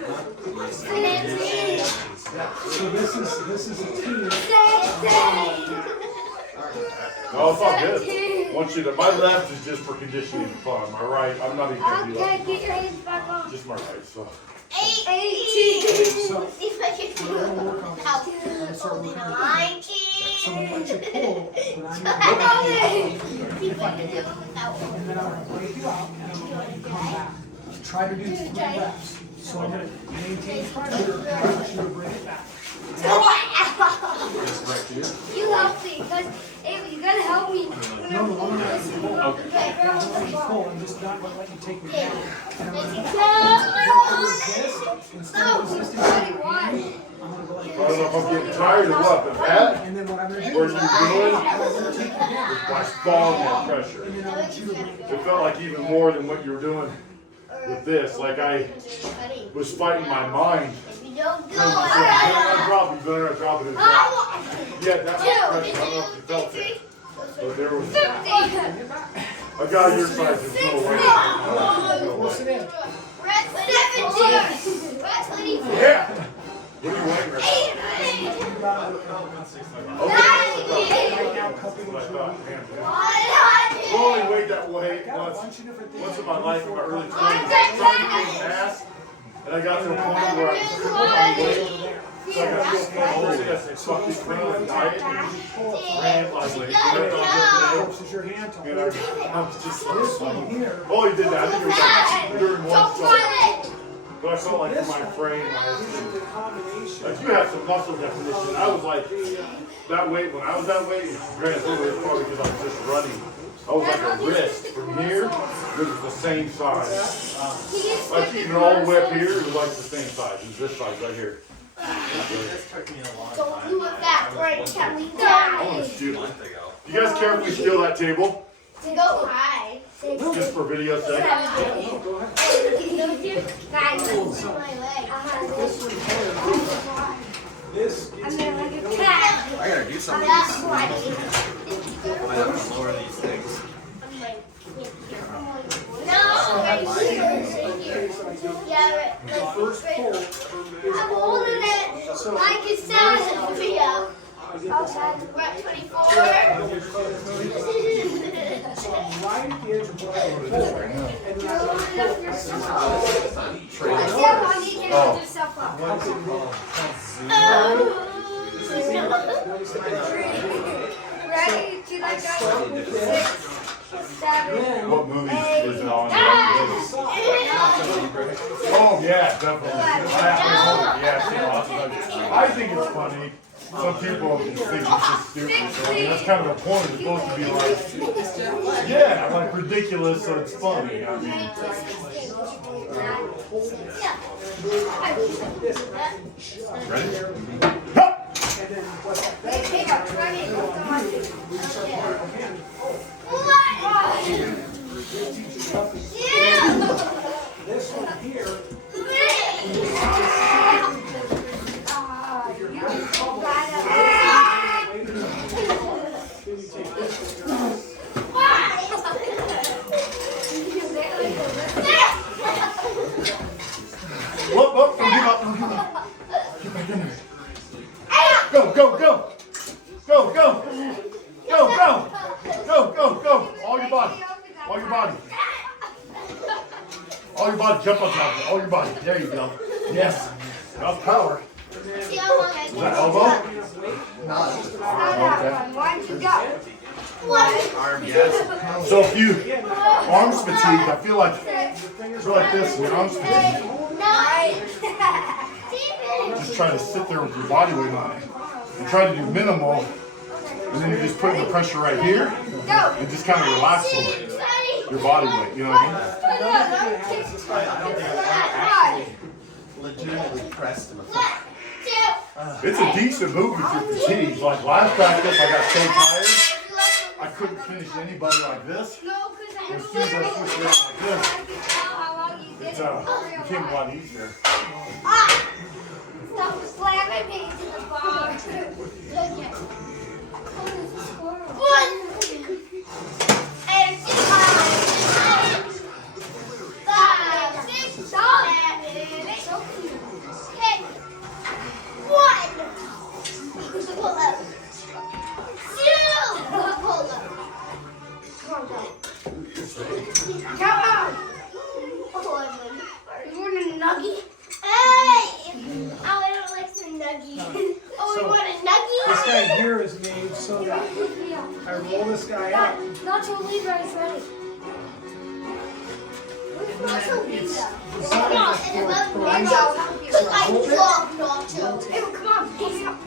So this is a team. No, it's all good. I want you to, my left is just for conditioning and fun. My right, I'm not even gonna do Okay, that. get your hands back on. Just my right, so. 18. So If I could we're gonna work on How this. We're gonna start working on this. 19. So I'm gonna let you pull, but I'm gonna I know break this. you out. If I could do it without one. And then I'm gonna break you out, and I'm gonna let you come back. Try to do 3 reps. So I'm gonna maintain pressure, and I want you to bring it back. You help me, because you gotta help me. No, I'm gonna let you pull. Okay. I'm gonna let you pull, I'm just not gonna let you take me down. And I'm gonna No. resist, instead No. of resisting, What do you I'm want? gonna go like I don't know this. if I'm getting tired or what, but that, And then what I'm gonna do where is you I'm doing, gonna take you down. my spawn had pressure. And then I want you to bring it It felt like even more than what you were doing with this. Like I was fighting my mind. If you don't do You better not drop it, you better not drop it. Yeah, that was pressure. I don't know if you felt it. But there was, a guy your size is no way. force it in. Yeah! What are you weighing right Right now, cupping now? is That's what I your thought. Damn, man. I've only weighed that weight got a once. bunch of different things. Once in my life in my early 20s, I was trying to gain mass, and I got to a point where I was so I got to a point where I said, fuck this, went on a diet, ran like Force is your hand to and hold. I was just This one like, here. oh, he did that. I think it was like during one shot. But I felt like in my frame, This is the combination. like you have some muscle definition. I was like, that weight, when I was that weight, granted, it was probably because I was just running. I was like a wrist. From here, it was the same size. Like even all the way up here, it was like the same size. It was this size right here. This took me a long Don't time. do it that way, can we I want die? to do it. You guys care if we steal that table? To go high. Just for video sake? Go ahead. Guys, my leg. This I'm gets in like a cat. I gotta do I'm something. not sweaty. I have to lower these things. No, right here. Yeah, the first pull. I'm holding it like it's sounding to me up. We're at 24. So I'm right at the edge of what I pull. And then You're holding up yourself. It's not Sit training. down, honey, and hold yourself up. Ready? Do you like that? 6, 7, What movies is it on? 8. Oh, yeah, definitely. I think it's funny. Some people think it's just stupid. I mean, that's kind of the point. It's supposed to be like, yeah, like ridiculous, so it's funny. I mean, ready? Hup! And then what that Hey, try it. this one here, then you take this one. Whoop, whoop, don't give up, don't give up. Get back in there. Go, go, go. Go, go. Go, go. Go, go, go. All your body. All your body. All your body. Jump on top of it. All your body. There you go. Yes. Enough power. Is that elbow? Why'd you go? Arm, yes. So if you arms fatigued, I feel like this and your arms fatigued. Just try to sit there with your body weight on it. And try to do minimal. And then you're just putting the pressure right here and just kind of relaxing your body weight. You know what I mean? I don't think I've actually legitimately pressed in the foot. It's a decent move if you're fatigued. Like last practice, I got so tired, I couldn't finish anybody like this. As soon as I switched around like this, it became a lot easier. Stop slamming me to the box. One. And 5, 6, 7, 8. Okay. 1. Pull up. 2. Pull up. Come on, go. Come on. You want a nuggie? Hey! Oh, I don't like some nuggie. Oh, you want a nuggie? This guy here is made so that I roll this guy up. Nacho Libre is ready. Where's Nacho Libre? Come on, Because I love Nacho. Hey, come on, put me up.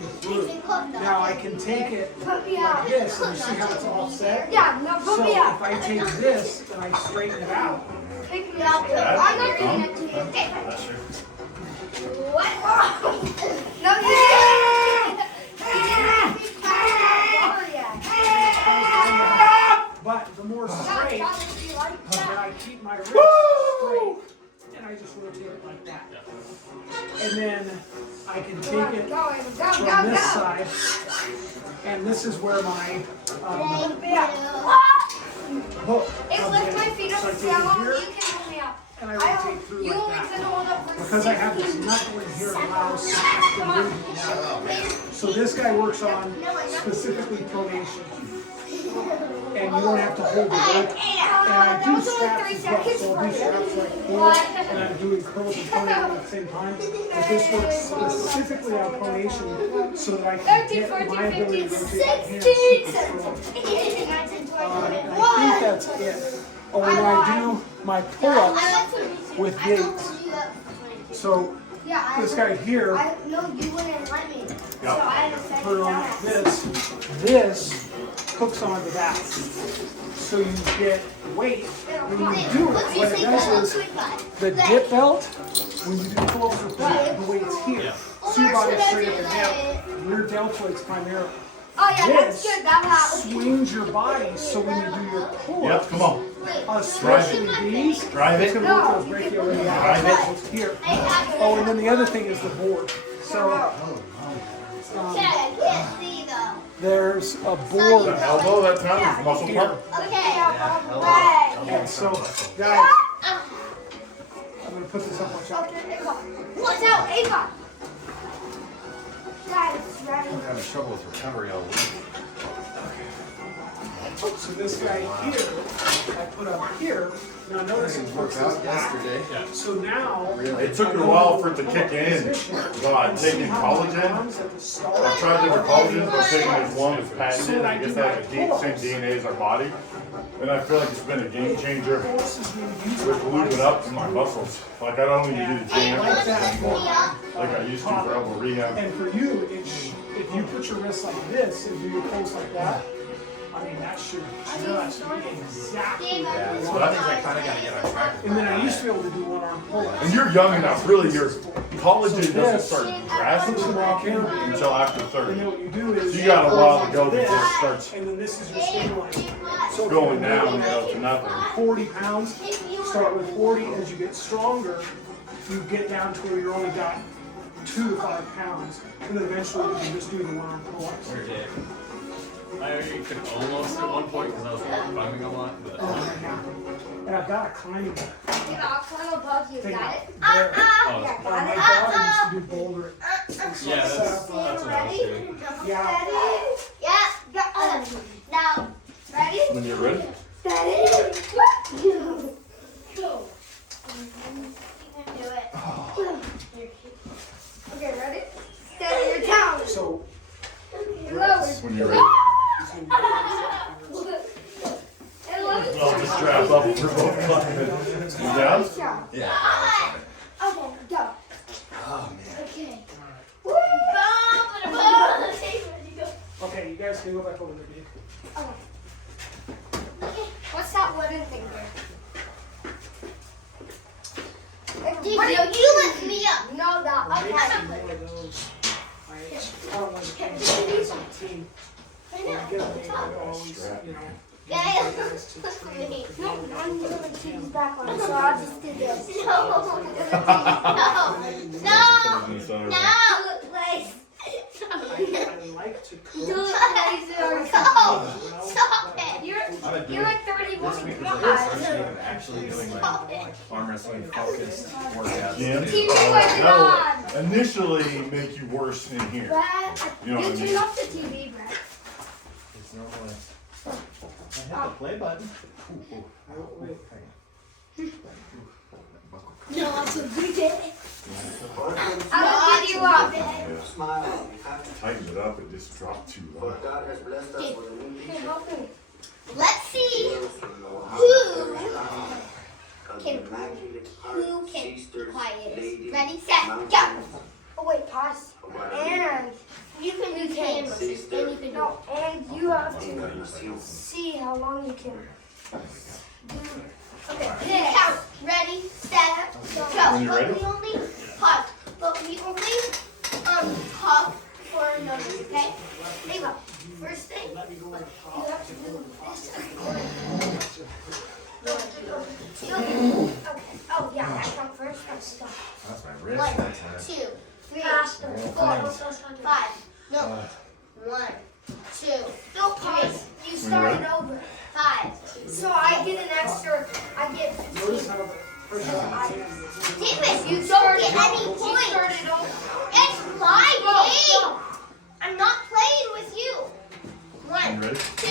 now I can take it Put me like up. this, and you see how it's offset? Yeah, no, put So me if up. I take this and I straighten it out, Pick me up. I'm not doing it to you. What? No, you can't. but the more straight, then I keep my wrist straight, and I just rotate it like that. And then I can take it from this side, and this is where my hook It comes lifts in. my feet up So I and take down. it You here, can hold me up. and I rotate through You like only that. can hold up for Because I have this knuckle in here that allows the movement now. So this guy works on specifically pronation. And you don't have to hold the rope. And I do straps as well, so I'll do straps like this, and I'm doing curls and pronation at the same time. But this works specifically on pronation so that I can get my ability to rotate my hands super strong. And I think that's it. Oh, and I do my pull-ups with gates. So this guy here, No, you wouldn't let me. So Yep. I had to set turn it on down. this hooks onto that. So you get weight. When you do it, what it does is the dip belt, when you do pull-ups with the weight's here. So your body's straight up and down. Your deltoids primarily. Oh yeah, that's This good. That swings your body so when you do your Yep, pull-ups, come on. especially these, Drive it's it. going to work those brachioradial here. Oh, and then the other thing is the board. So I can't see though. there's a The board. elbow, that's not the muscle part. Okay. Right. And so, guys, I'm going to put this up, watch out. Okay, Ava. Watch out, Ava. Guys, ready? I'm having trouble with recovery all week. So this guy here, I put up here. Now notice it works out yesterday. So now, It took me a while for it to kick in. So I'm taking collagen. I've tried different collagens, but taking as long as patented. I guess they have the same DNA as our body. And I feel like it's been a game changer with lubing up to my muscles. Like I don't need to do the jam like that anymore, like I used to for elbow rehab. And for you, if you put your wrist like this and do your pulse like that, I mean, that should just be exactly Yeah, what so you that want. means I kind of got to get on track. And then I used to be able to do one-arm pull-ups. And you're young enough, really. Your collagen doesn't start drastically walking until after And 30. then what you do is So you got a while to go this, before it starts and then this is your stabilizer. So if going you're down, doing to nothing. 40 pounds, start with 40. As you get stronger, you get down to where you're only got 2 to 5 pounds, and then eventually you can just do the one-arm pull-ups. I could almost at one point because I was climbing a lot, but And I've got a climbing thing I'll climb above you. Got it? there. oh, Yeah, My got it. daughter used to do boulder. And so yeah, I set that's up, what I was doing. yeah. Yeah. Now, ready? When you're ready. Steady. Go. You can do it. Okay, ready? Steady your down. So Lower. When you're ready. I'll just strap up for both climbing. You down? Yeah. Okay, go. Oh man. Okay. okay, you guys can go back over there, dude. Okay. What's that wooden thing there? You lift me up. No, that. Make Okay. some more of those. I don't want to change the on the team. I Get know. them, they always, you know, Guys, to look at me. train. No, I'm doing the TV's back on, so I'll just do this. No, no, no, please. I like to Do coach. it, please. No, stop it. You're like 31 this week is the first week of actually doing my arm wrestling focused workouts. Jim, TV wasn't on. that'll initially make you worse in here. Brad, You know what I turn mean? off the TV, Brad. It's normally. I hit the play button. No, I'm so good at it. I'll give you up. Yeah. Smile. You have to. Tighten it up, it just dropped too low. But God has blessed us with a new teacher. Let's see Who can- can who can be quietest. Ready, set, go. Oh wait, pause. And you can do cameras. And you can do and you have to see how long you can do. Okay, count. Ready, set, go. When you're But ready? we only pause. But we only talk for numbers, okay? There you go. First thing, you have to do this. Okay. Oh yeah, I come first. Let's go. That's my wrist. 1, That's 2, 3, Faster. 4, 5. No. 1, 2. Don't pause. You started over. 5. So I get an extra. I get 15. Damn it! You don't get any points. It's my game. I'm not playing with you. 1, You ready? 2.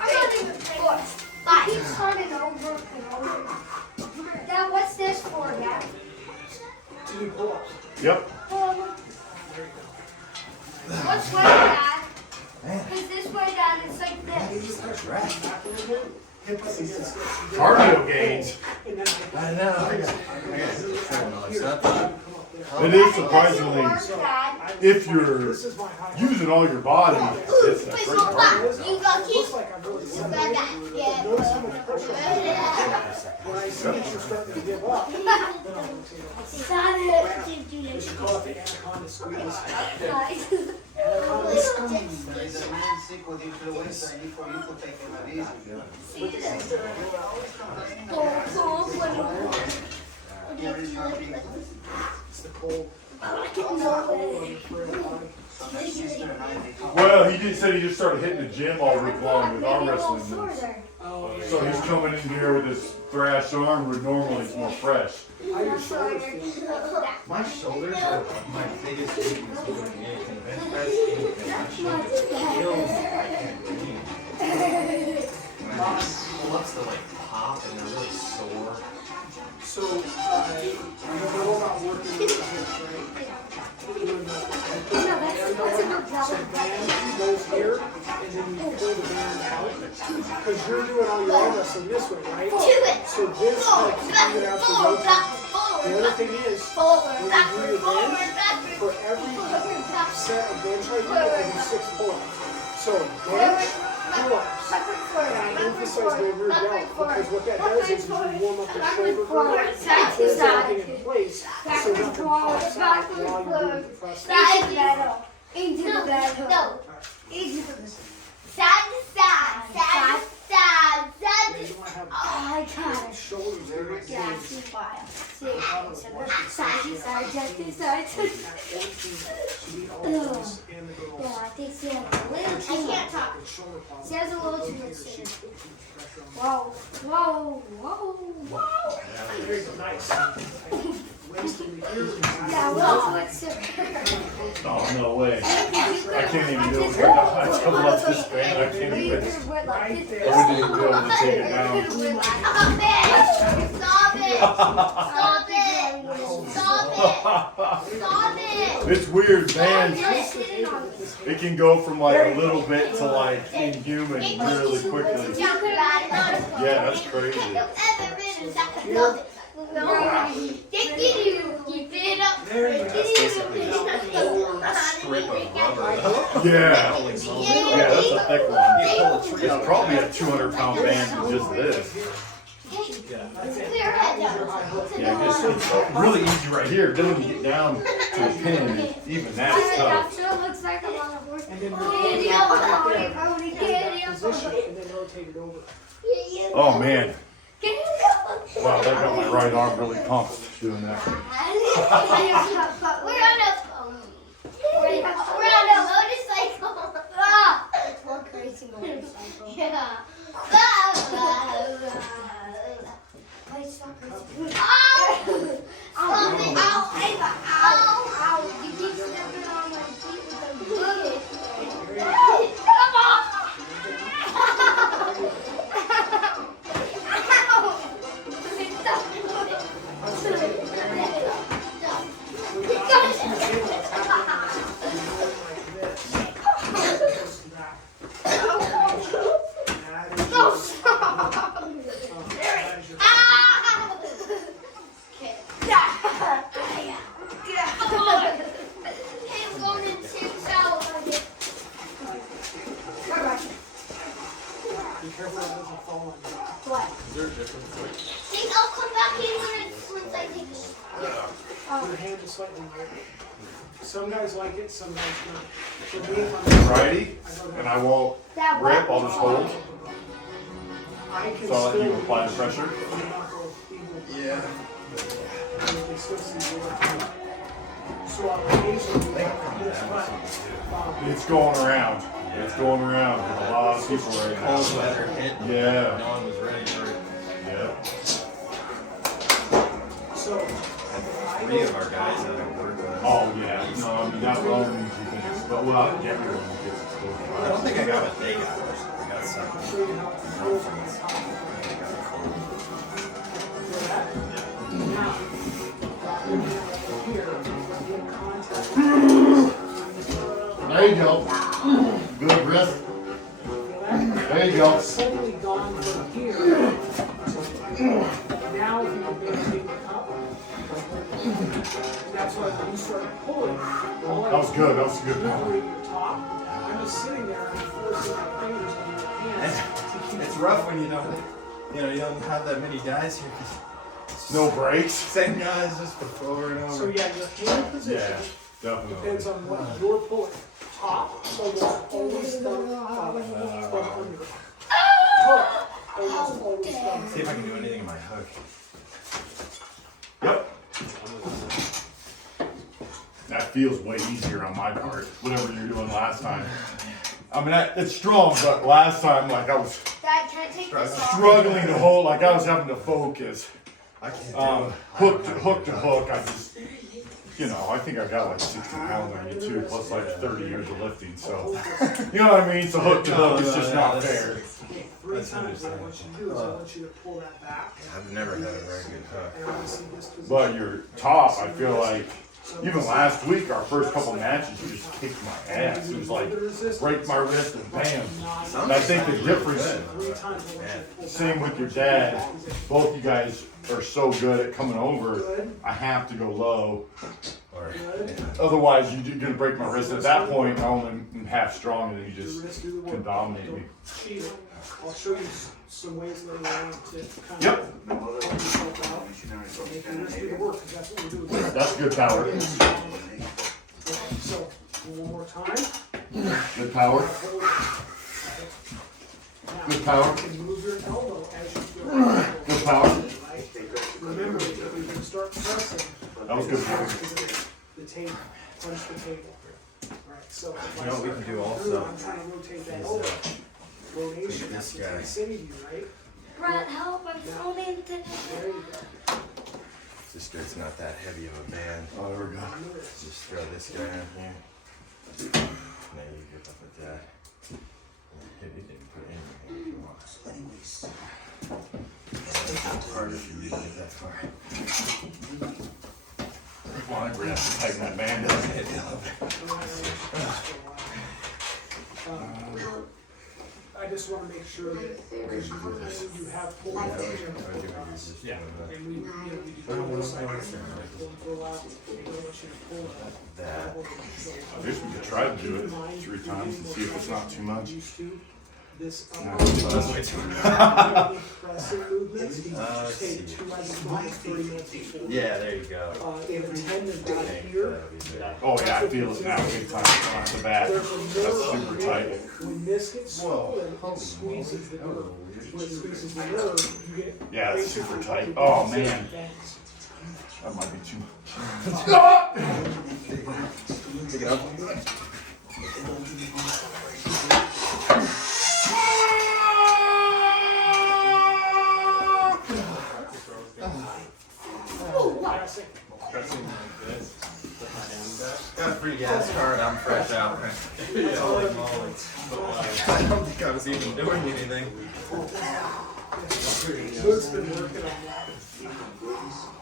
I'm not even playing. 4, 5. Keep starting over and over. Dad, what's this for, Dad? To do pull-ups. Yep. What's way, Dad? Because this way, Dad, it's like this. Cardio gains. And then I know. I got It is surprisingly, Work, Dad. if you're this is my high. using all your body, it's a Please great go cardio. back. You go keep. Looks like I've really You set got it. that. Yeah. Notice how much pressure I have. When I see that you're starting to give up, then I'll rotate it. Stop it. We should call it the anaconda squeeze. Guys. Anaconda squeeze. There's a man sick with influenza and for you to take it easy. It's the cold. Well, he just said he just started hitting the gym all week long with arm wrestling. So he's coming in here with his thrashed arm where normally it's more fresh. How your shoulders feel? My shoulders are my biggest weakness doing anything. Bench press, anything. My shoulders kills me. I can't do it. When I pull ups, they're like pop and they're really sore. So, you know about working with the hips, right? So band goes here, and then you pull the band out. Because you're doing all your arm wrestling this way, right? Do it. So this helps you get out the Forward, rotation. backwards, The other thing is, forward, when you do backwards, your forward, bench, backwards, for every forward, backwards, set of bench right here, you do 6 pull-ups. So bench, pull-ups. And I emphasize the rear delt because what that does is you warm up your shoulder girdle, side to holds side. everything in place, so nothing pops out while you're doing the press. Side to side. Into the bed. No. Into the side to side. Side to side. Side You to don't have Oh, I got it. shoulders very Yeah, big. see why. See, side to side, just to side. At 14, she beat all the boys and the girls. Yeah, I think she has a little too much. With shoulder power. She has a little too much. Because she's putting too much pressure on Whoa, whoa, whoa. you. There you go, nice. Wasting the ears and Yeah, well, it's Oh, no way. I can't even do it right now. I double up this band, I can't even. right there. I wouldn't even be able to take it down. Stop it! Stop it! Stop it! Stop it! It's weird, bands. Stop It can go from like a little bit to like inhuman really quickly. Yeah, Yeah, that's crazy. Strip of rubber. Yeah. Yeah. Yeah, that's a thick one. You pull a tree It's out. probably a 200-pound band with just this. Yeah, just, it's really easy right here. Then when you get down to a pin, even that's tough. Sure looks like I'm on a horse. and then Giddy rotate up, right pony, there. pony, In giddy that up, position, pony. and then rotate it over. Oh man, Giddy up. wow, that got my right arm really pumped doing that. We're on a pony. We're on a motorcycle. Ah, it's one crazy motorcycle. Yeah. Wait, stop crazy. Ow! Stop it! Ow! Ava! Ow! Ow! You keep stepping on my feet with the bucket. Come on! Be careful it doesn't fall on you. What? Is there a difference? Like, See, I'll come back in once I take a shot. Your hand is slightly lower. Some guys like it, some guys don't. For me, if I'm Righty, and I won't rip, I'll just hold. I can So I'll let you still apply the pressure. your knuckle even Yeah. and you can still see your hand. So I'll occasionally do this, but It's going around. It's going around with a lot of people right now. Cold weather hit. Yeah. No one was ready for it. Yeah. so Three of our guys that I work with. Oh yeah. No, I mean that alone means you can. But well, everyone gets exposed. I don't think I got what they got. I got I'll something. show you how to hold on the top. Feel that? Now, your hand right here, in contact. There you go. Good wrist. Feel that? There you go. It's suddenly gone from here to here. Now if you can maintain the cup, that's why when you start pulling, all That was good. That was a good power. Liberate your top. I'm just sitting there and forcing my fingers on your hands to keep It's rough when you don't have that many guys here. 'Cause No breaks. same guys just over and So over. yeah, your hand position Definitely. depends on what you're pulling. Top, almost always done from under. Hook, almost always done. See if I can do anything in my hook. Yep. That feels way easier on my part. Whatever you're doing last time. I mean, it's strong, but last time, like I was Dad, can I take this off? struggling to hold, like I was having to focus. I can't do it. Hook to hook, I just, I think I got like 60 pounds on you too, plus like 30 years of lifting, so, you know what I mean? So hook to hook is just not fair. Okay, three That's times what I want you to do is I want you to pull that back. I've never had a very good hook. And obviously this position. But your top, I feel like, even last week, our first couple matches, you just kicked my ass. It was like, break my wrist and bam. And I think the difference, Three times I want you to pull same back. with your dad, both you guys are so good at coming over, Good, I have to go low. Or, good. Otherwise, you're gonna break my wrist. At that point, I only am half strong, and then you Your just wrist do the can work. dominate me. Cheat it. I'll show you some ways later on to kind Yep. of help yourself out. Make your wrist do the work, because that's what we do. That's good power. Okay, so, one more time. Good power. Hold it. Now, Good power. you can move your elbow as you go. Good power. Right? Remember, if we can start pressing. That was good power. The table, punch the table. Alright, so. if I You know what we start can do coming also through, I'm trying to rotate that is, elbow. Rotation, this that's what guy. I'm saying to you, right? Brett, help, I'm falling into There you go. just it's not that heavy of a band. Oh, there we go. Just throw this guy in here. Now you get up with that. It didn't put anything if you want. It's harder for you to get that far. Come on, we're gonna have to tighten that band up. I just wanna make sure that, because you have pulled out here. yeah. And we do this, I pull out, and I want you to pull That. I guess we could try to do it 3 times and see if it's not too much. Used to, this. No, that's way too much. wrestling movements, let's take see. 2 exercises 30 minutes before. Yeah, there you go. If a tendon got here, Oh yeah, I feel it now big time off the bat. there's a That's nerve super in tight. there. When this gets swollen, it squeezes the nerve. When it squeezes the nerve, you get Yeah, it's super basically tight. like Oh, a man. vent. That might be too much. Pick it up. Classic. Pressing like this, with my hand back. Got a free gas card, I'm fresh out. Holy moly. I don't think I was even doing anything. Luke's been working on that.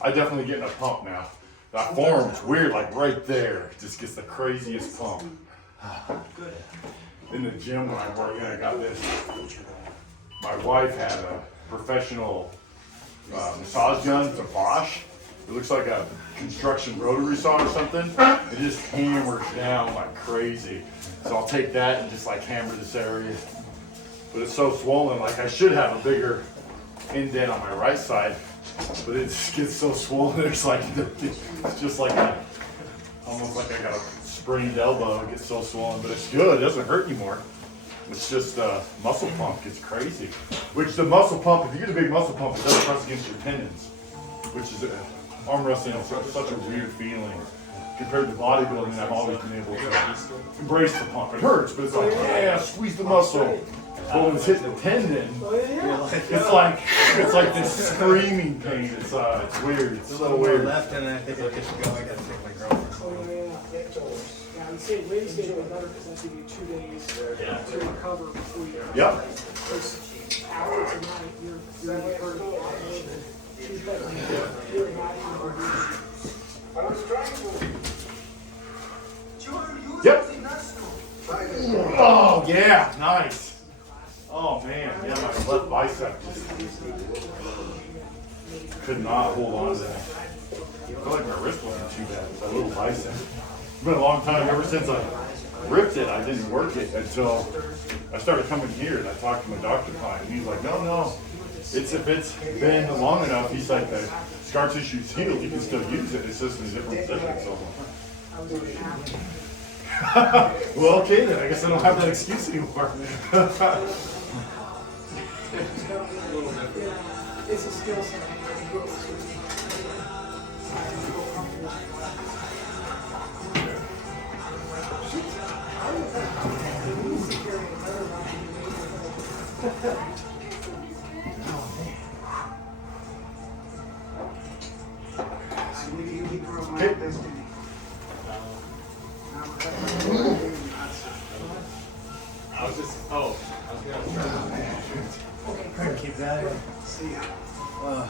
I definitely getting a pump now. That forearm's weird, like right there. It just gets the craziest pump. In the gym when I work in, I got this. My wife had a professional massage gun, it's a Bosch. It looks like a construction rotary saw or something. It just hammers down like crazy. So I'll take that and just like hammer this area. But it's so swollen, like I should have a bigger indent on my right side. But it just gets so swollen, it's like, it's just like almost like I got a sprained elbow. It gets so swollen, but it's good, it doesn't hurt anymore. It's just muscle pump gets crazy. Which the muscle pump, if you get a big muscle pump, it does press against your tendons. Which is, arm wrestling is such a weird feeling. Compared to bodybuilding, I've always been able to embrace the pump. It hurts, but it's like, yeah, squeeze the muscle. But when it's hitting the tendon, it's like this screaming pain. It's weird. It's so weird. Left and I think I get to go. I gotta take my girlfriend home. Yeah, I'd say Wednesday would be better because that's give you 2 days to recover before you. Yep. Because hours a night, you're in the hurt. You're not Yep. Oh yeah, nice. Oh man, yeah, my left bicep just could not hold on to that. I feel like my wrist wasn't too bad. That little bicep. It's been a long time. Ever since I ripped it, I didn't work it until I started coming here and I talked to my doctor client and he's like, no. If it's been long enough, he's like, the scar tissue's healed, you can still use it. It's just in a different position. So. Well, okay then. I guess I don't have that excuse anymore. It's a skill set. I was gonna Keep that in. My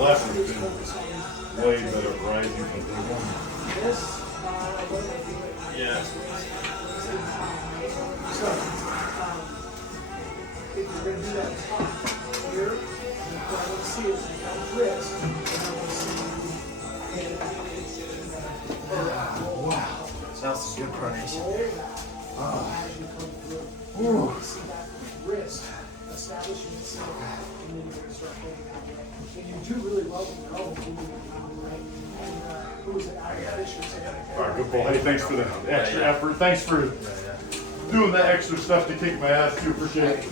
left has been way better rising from day one. This, yeah. so, if you're gonna do that top here, what I want to see is that wrist, and I want to see Wow. That was some good pronation. roll that as you come through. You want to see that wrist establishing itself, and then you're going to start playing that way. And you do really well with your elbow moving around the way. And who was it? Ira Fisher said. All right, good boy. Hey, thanks for the extra effort. Thanks for doing the extra stuff to kick my ass too. Appreciate it.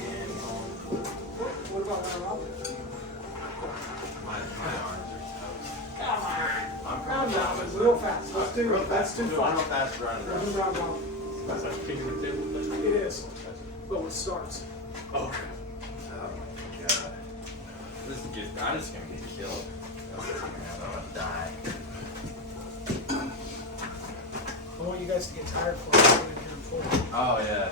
What about Ira? Round robin, real fast. Let's do Real fast. real Real fast. fast run. Let's do round robin. That's like kicking the table. It is, but with starts. Oh. Oh my god. This is good. I'm just gonna get killed. I'm gonna die. I want you guys to get tired for it. Oh yeah.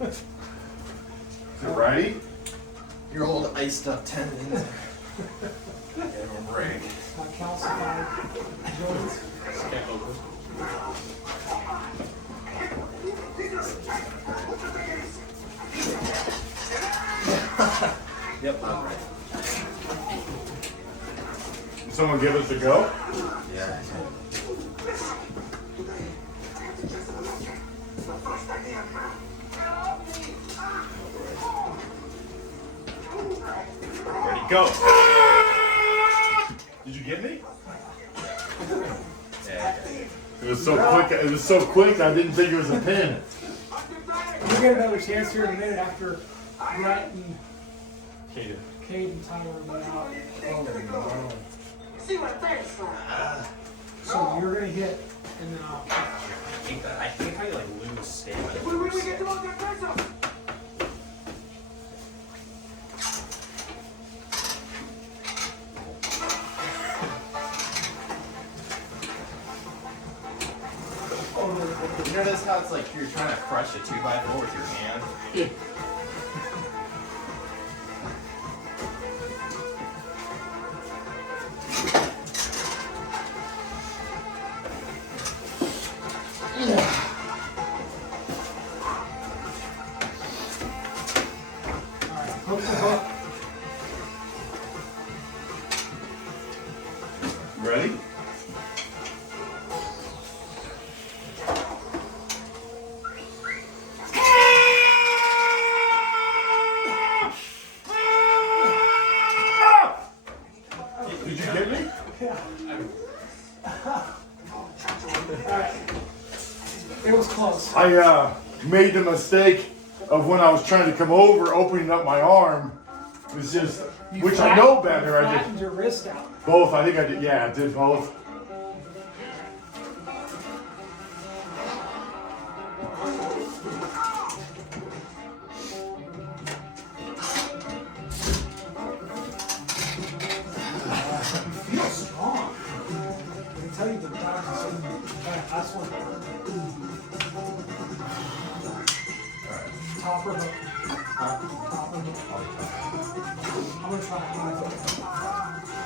Yeah, Is it righty? your old iced up tendons. Give him a break. My calcified joints. Can't open. Yep, I'm ready. Did someone give us a go? Yeah. Go. Did you get me? Yeah. It was so quick. It was so quick. I didn't think it was a pin. We'll get another chance here in a minute after Brett and Kaden. Cade and Tyler went out. So you're gonna hit, and then I'll. I think I like lose stamina. You notice how it's like you're trying to crush a 2x4 with your hand? Alright, hook the hook. You ready? Did you get me? Yeah. Alright. It was close. I made the mistake of when I was trying to come over, opening up my arm. It was just, which I know better. I flattened did your wrist out. both. I think I did. Yeah, I did both. You feel strong. I can tell you the doctor's in the last one. Top or hook? Top or hook? I'm gonna try a high hook.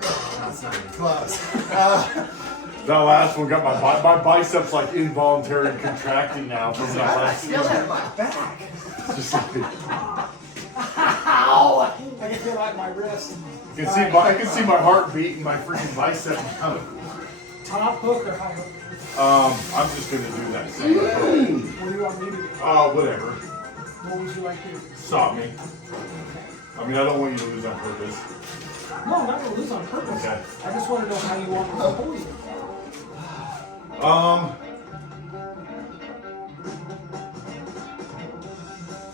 That's not even close. That last one got my biceps like involuntary contracting now from that I last feel one. that in my back. It's just like, Ow! I can feel like my wrist. I can see my heart beat and my freaking bicep now. Top hook or high hook? I'm just gonna do that same hook. What do you want me to do? Oh, whatever. What would you like to do? Stop me. I mean, I don't want you to lose on purpose. No, I'm not gonna lose on purpose. Okay. I just want to know how you want me to hold you.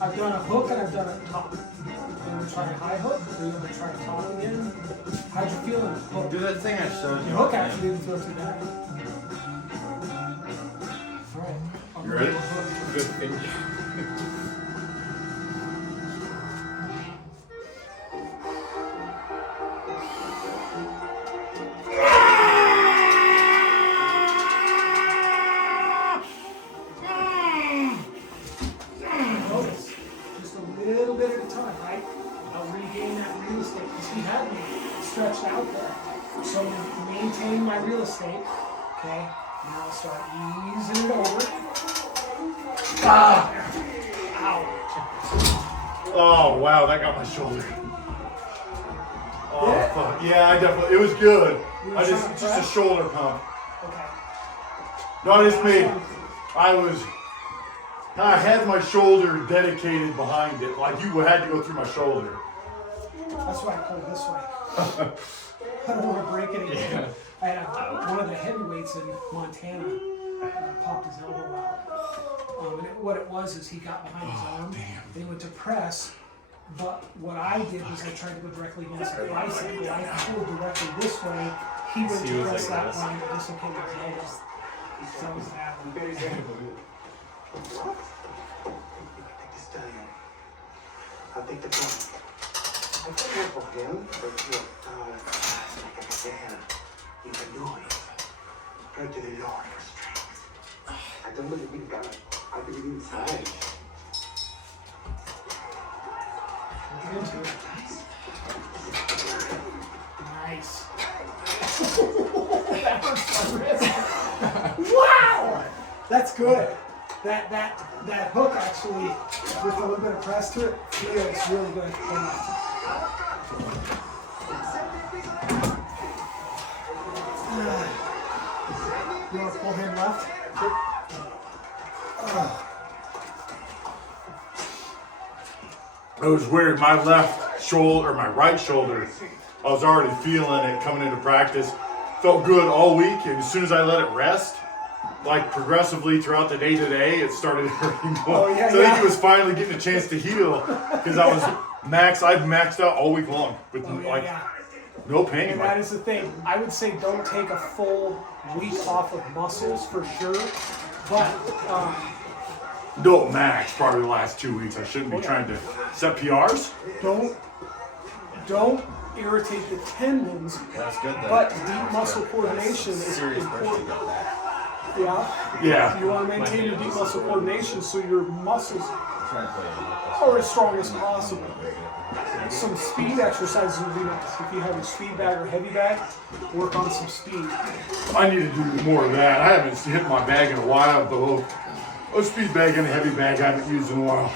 I've done a hook and I've done a top. You want to try a high hook or you want to try a top again? How'd you feel in the hook? Do that thing I showed you. The hook actually didn't feel too bad. Alright. I'll You go ready? with the hook. Good thing. Notice, just a little bit at a time, right? I'll regain that real estate because he had me stretched out there. So maintain my real estate, okay? Now I'll start easing it over. Ah! Ow! Oh wow, that got my shoulder. Oh Yeah? fuck. Yeah, I definitely. It was good. You were I trying to just a press? shoulder pump. Okay. No, it's me. I had my shoulder dedicated behind it, like you had to go through my shoulder. That's why I pulled this way. I don't want to break it again. I had one of the heavyweights in Montana popped his elbow out. What it was is he got behind his arm and he went to press. But what I did was I tried to go directly against the bicycle. I pulled directly this way. He went He to was press like that this. way and dislocated his elbow. So it was that one. Take this down. I'll take the gun. I can't work for him, but look, like I said, you can do it. Pray to the Lord for strength. I don't believe in God. I believe in science. Get into it. Nice. That hurts my wrist. Wow! That's good. That hook actually, with a little bit of press to it, feels really good. You want to pull him left? It was weird. My left shoulder, or my right shoulder, I was already feeling it coming into practice. Felt good all week, and as soon as I let it rest, like progressively throughout the day today, it started hurting more. Oh, yeah, so I think yeah. it was finally getting a chance to heal because I'd maxed out all week long with like no pain. And that is the thing. I would say don't take a full week off of muscles for sure, but No max, probably the last 2 weeks. I shouldn't be trying to set PRs. don't irritate the tendons. That's good though. But deep muscle coordination is serious pressure important. about that. Yeah. You want to maintain your deep muscle coordination so your muscles I'm trying to play are as strong as possible. Some speed exercises would be nice. If you have a speed bag or heavy bag, work on some speed. I need to do more of that. I haven't hit my bag in a while, but a speed bag and a heavy bag I haven't used in a while.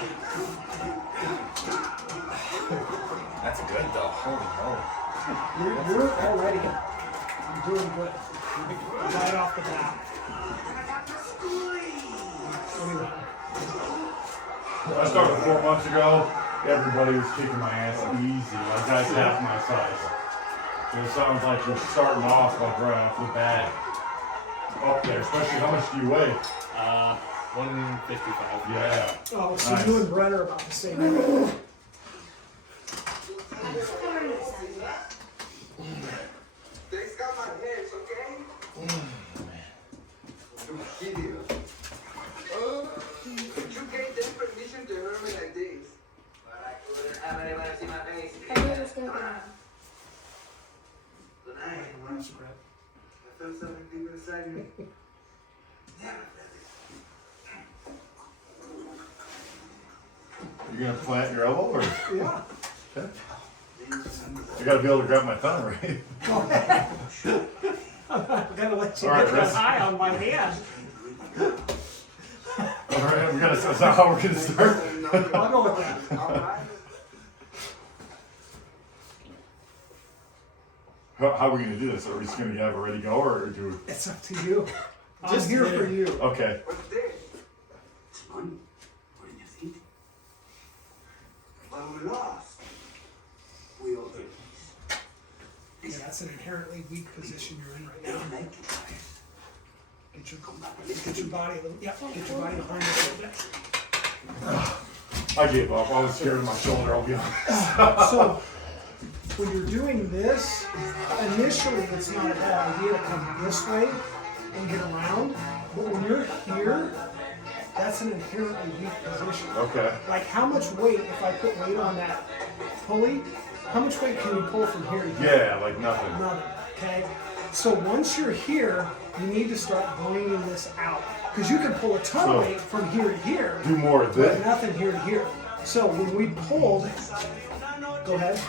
That's good though. Holy moly. You're already doing good. Right off the bat. Anyway. I started 4 months ago. Everybody was kicking my ass easy. Like guys half my size. So it sounds like you're starting off like right off the bat up there. Especially how much do you weigh? 155. Yeah. Oh, so Nice. you and Brett are about the same age. They got my heads, okay? Hideous. But you gave them permission to hurt me like this. But I couldn't have anyone see my face. I knew it was gonna go down. Tonight, I felt something deep inside me. You gonna plant your elbow or? Yeah. You gotta be able to grab my thumb, right? I'm gonna let you All right, get that Chris. high on my hand. Alright, is that how we're gonna start? I'll go with that. How are we gonna do this? Are we just gonna have it ready to go or do we? It's up to you. I'm Just here here. for you. Okay. What's this? It's money. What do you think? But we lost. We all did. Yeah, that's an inherently weak position you're in right now. Get your body a little, get your body behind you a little bit. I gave up. I was scared of my shoulder, I'll be honest. So, when you're doing this, initially it's not a bad idea to come this way and get around. But when you're here, that's an inherently weak position. Okay. Like how much weight, if I put weight on that pulley, how much weight can you pull from here to here? Yeah, like nothing. Nothing, okay? So once you're here, you need to start bringing this out. Because you can pull a ton of weight from here to here, Do more of but this. nothing here to here. So when we pulled, go ahead,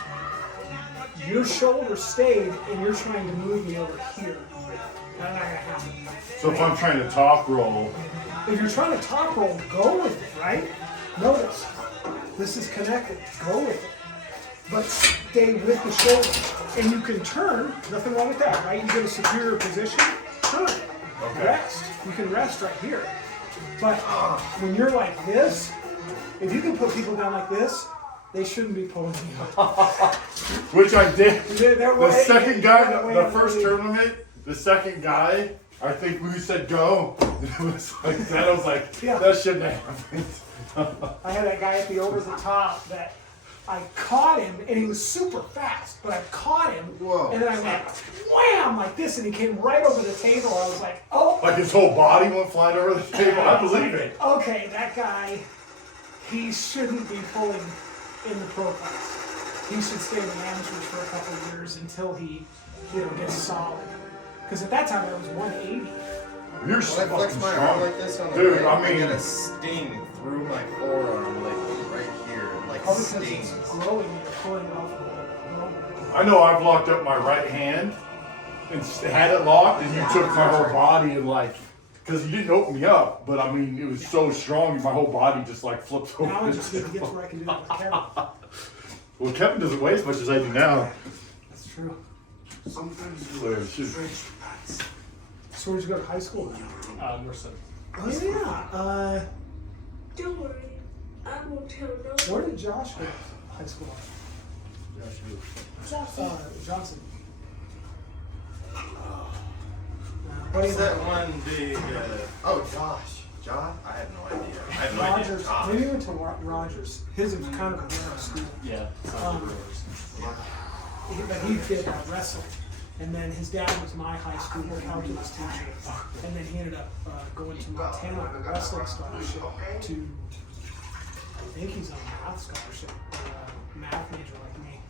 your shoulder stayed and you're trying to move me over here. That's not gonna happen. So if I'm trying to top roll, If you're trying to top roll, go with it, right? Notice, this is connected, go with it. But stay with the shoulder. And you can turn, nothing wrong with that, right? You get a superior position, turn. Rest. You can rest right here. But when you're like this, if you can put people down like this, they shouldn't be pulling you up. which I did. The Second guy, the first tournament, the second guy, I think we said go. It was like that. I was like, Yeah. that shouldn't have happened. I had that guy at the over the top that I caught him, and he was super fast, but I caught him, Whoa. and then I went wham like this, and he came right over the table. I was like, oh, Like his whole body went flying over the table. I believe it. okay, that guy, he shouldn't be pulling in the pro class. He should stay in the amateurs for a couple of years until he, gets solid. Because at that time I was 180. You're When I fucking flex my arm strong. like this on the Dude, right, I mean- get a sting through my forearm, like right here, like Probably because stings. it's growing and you're pulling it off. I know I've locked up my right hand and had it locked, and you took my whole body and because you didn't open me up, but I mean, it was so strong, my whole body just flipped over. Now I just need to get to where I can do that with Kevin. Well, Kevin doesn't weigh as much as I do now. That's true. Sometimes So, shoot. So where'd you go to high school? Merced. Oh yeah. Don't worry. I won't tell no one. Where did Josh go to high school? Johnson. What's that one big? Oh, Josh. John? I had no idea. I had no idea. Rogers. Josh. Maybe he went to Rogers. His was kind of a narrow school. Yeah. But he did wrestling. And then his dad was my high school calculus teacher. And then he ended up going to Montana on a wrestling scholarship to, I think he's on a math scholarship, math major like me.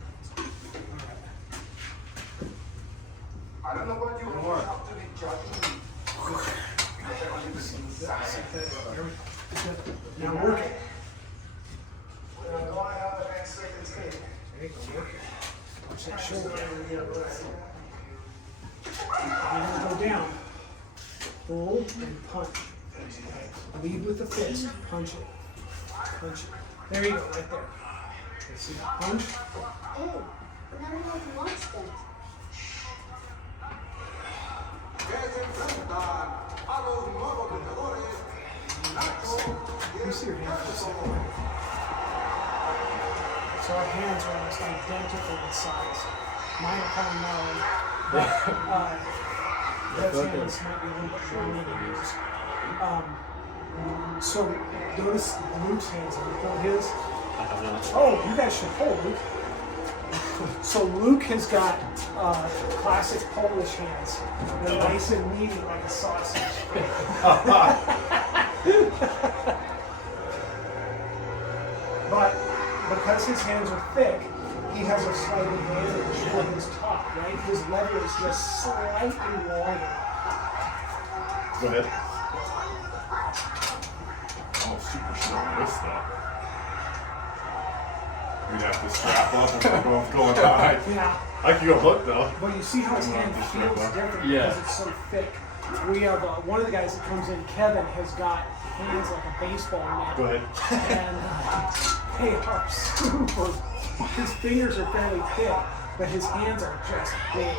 I don't know what you want to be judging. Now work it. Don't I have a next second take? There you go, work it. Watch that shoulder. You're gonna go down. Pull and punch. Lead with the fist. Punch it. Punch it. There you go, right there. Okay, see that punch? Oh, not everyone wants that. You see your hands for a second. So our hands are almost identical in size. Mine are kind of gnarly, but Red's hands might be a little bit longer than yours. So notice Luke's hands. Have you pulled his? Oh, you guys should pull Luke. So Luke has got classic Polish hands. They're nice and meaty like a sausage. But because his hands are thick, he has a slight advantage on his top, right? His lever is just slightly longer. Go ahead. I'm a super short wrist though. We'd have to strap up if we're both going high. Yeah. I can go hook though. But you see how his hand feels different because it's so thick. We have one of the guys that comes in, Kevin, has got hands like a baseball net. Go ahead. And they are super. His fingers are fairly thick, but his hands are just big.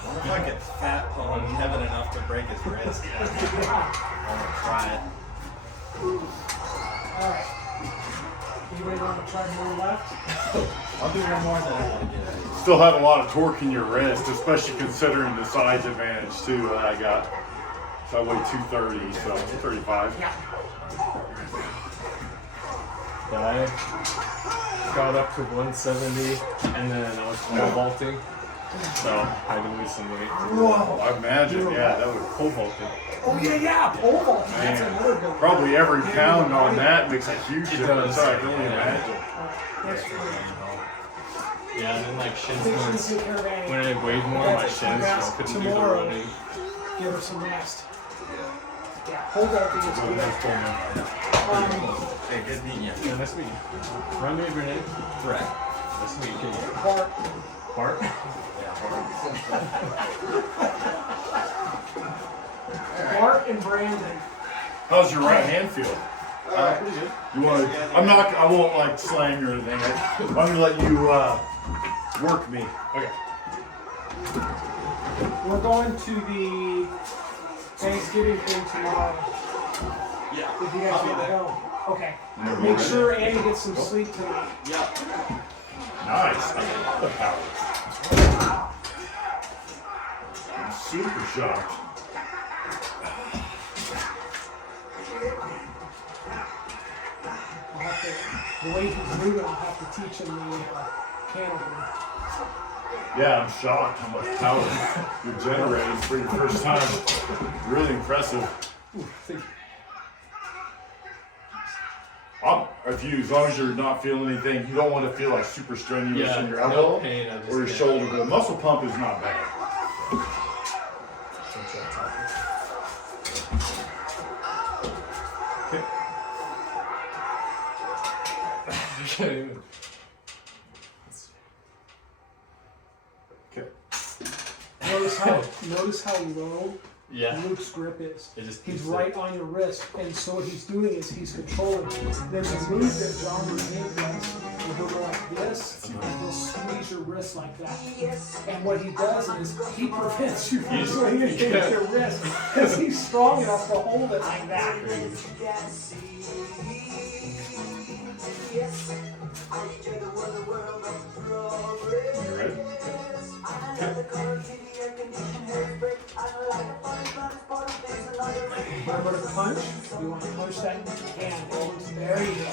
I wonder if I could fat palm Kevin enough to break his wrist. I want to try it. All right. Anybody want to try more left? I'll do one more, then I want to get it. Still have a lot of torque in your wrist, especially considering the size advantage too that I got. So I weigh 230, so 35. Yeah. I got up to 170 and then I was pole vaulting. So I had to lose some weight. Whoa. I imagine, yeah, that would Pole vaulting. Oh yeah, pole vault. That's Man, another good one. probably every pound on that makes a huge It difference. does. I can only imagine. That's great. Yeah, and then like shins Make sure you once. take care of Annie. When I weighed more, my shins just couldn't do the Tomorrow. running. Give her some rest. Yeah, pole vaulting is Oh, good. that's cool, man. Hey, good meeting you. Yeah, nice to meet you. Run me a grenade. Brett. Nice to meet you. Bart. Bart? Bart and Brandon. How's your right hand feel? Pretty good. You want to? I won't like slam you or anything. I'm gonna let you work me. Okay. We're going to the Thanksgiving thing tomorrow. Yeah. If you guys I'll be want to there. go. Okay. Make sure Annie gets some sleep tonight. Yeah. Nice. I love the power. I'm super shocked. I'll have to, the way he's moving, I'll have to teach him the canopy. Yeah, I'm shocked how much power you're generating for your first time. Really impressive. As long as you're not feeling anything, you don't want to feel like super strenuous in your elbow no pain, I just or your get- shoulder. But a muscle pump is not bad. Okay. I can't even. Okay. Notice how low Yeah. Luke's grip is. It just He's keeps right on your wrist, and so what he's doing is he's controlling. There's a move that John Renee does, where he'll go like this, and he'll squeeze your wrist like that. And what he does is he prevents you from doing anything with your wrist, because he's strong enough to hold it like that. You ready? I'm going to punch. You want to punch that hand. There you go.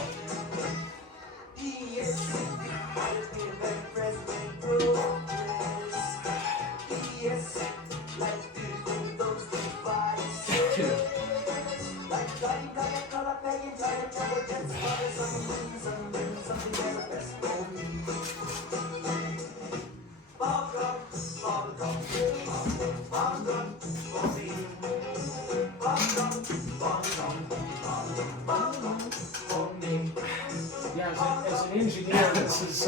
Yeah, as an engineer, this is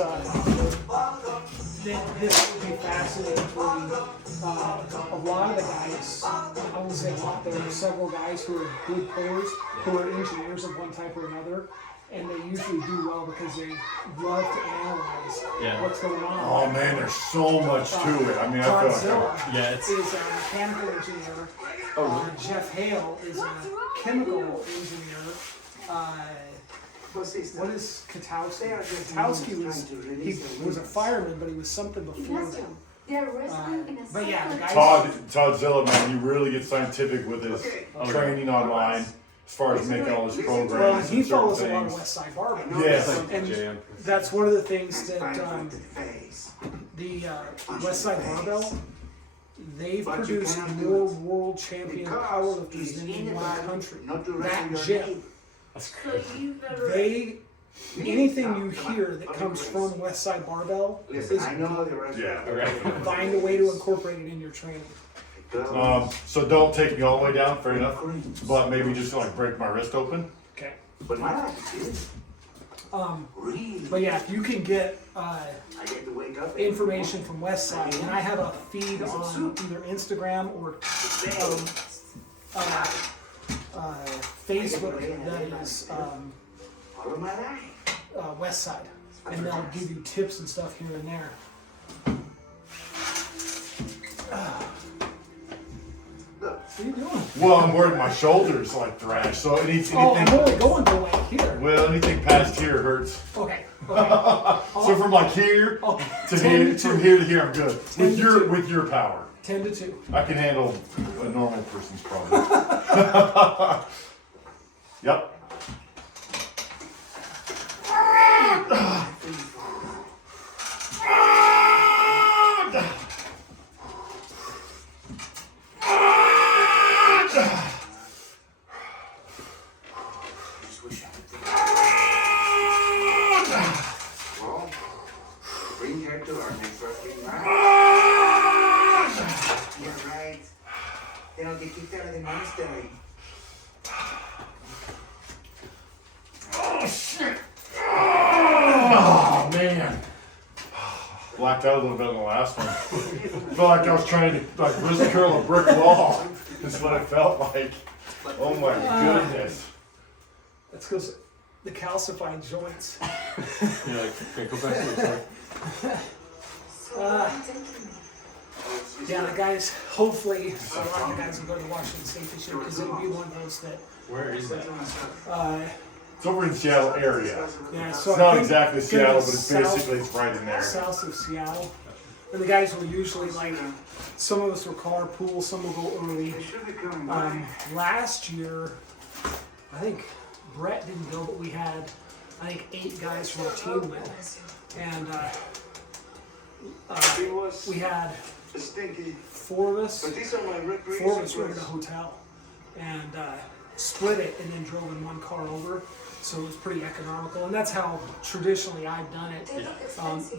this would be fascinating for me. A lot of the guys, I won't say a lot, there are several guys who are good pullers, who are engineers of one type or another, and they usually do well because they love to analyze what's going on. Oh man, there's so much to it. I mean, I feel like Godzilla is a mechanical engineer. Jeff Hale is a chemical engineer. What is Katowski? Katowski was a fireman, but he was something before them. But yeah, the guys. Todzilla, man, he really gets scientific with his training online as far as making all his programs. Well, he and certain follows a lot of things. West Side Barbell. Yes. And that's one of the things that the West Side Barbell, they've produced more world champion powerlifters than any one country. That gym. Anything you hear that comes from West Side Barbell is find a way to incorporate it in your training. So don't take me all the way down, fair enough. But maybe just like break my wrist open. Okay. But yeah, if you can get information from West Side, and I have a feed on either Instagram or Facebook that is West Side, and they'll give you tips and stuff here and there. What are you doing? Well, I'm worried my shoulders like thrash, so anything. I'm only going to like here. Well, anything past here hurts. Okay. So from like here to here, from here to here, I'm good. With your power. 10 to 2. I can handle a normal person's problem. Yep. Well, bring her to our next wrestling match. Yeah, right. They don't get kicked out of the monastery. Oh shit! Oh man! Blacked out a little bit on the last one. Felt like I was trying to like wrist curl a brick wall. That's what it felt like. Oh my goodness! That's because the calcified joints. You're like, okay, go back to the Yeah, the guys, hopefully, a lot of the guys will go to Washington State this year because it'll be one of those that. Where is that? It's over in Seattle area. Yeah, It's so not exactly Seattle, but it's south- basically it's right in there. South of Seattle. And the guys will usually, like, some of us will carpool, some will go early. Last year, I think Brett didn't go, but we had, I think, 8 guys from our team went. And we had 4 of us. 4 of us were in a hotel. And split it and then drove in one car over. So it was pretty economical, and that's how traditionally I've done it.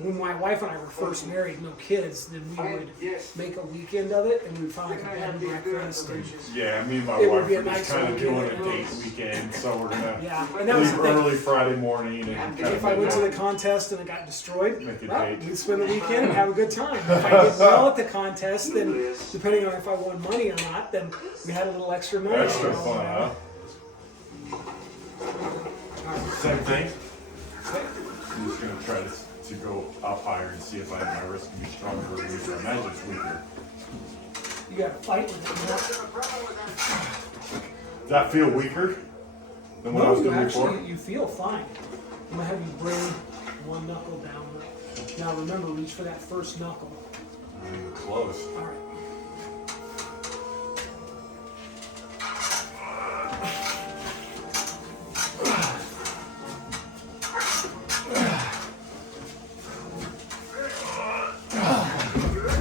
When my wife and I were first married, no kids, then we would make a weekend of it, and we'd find like a bed and breakfast. And Yeah, me and my It would wife be a are just nice kind of doing weekend. a date weekend, so we're gonna yeah, and that was leave the thing. early Friday morning and kind If I went to the contest and it got destroyed, Make a well, date. we'd spend the weekend and have a good time. If I did well at the contest, then depending on if I won money or not, then we had a little extra money. extra So, fun, huh? Same thing. I'm just gonna try to go up higher and see if my wrist can be stronger or weaker. I imagine it's weaker. You got to fight with it. Does that feel weaker than what I No, was you doing before? actually, you feel fine. I'm gonna have you bring one knuckle down. Now remember, reach for that first knuckle. Close. All right.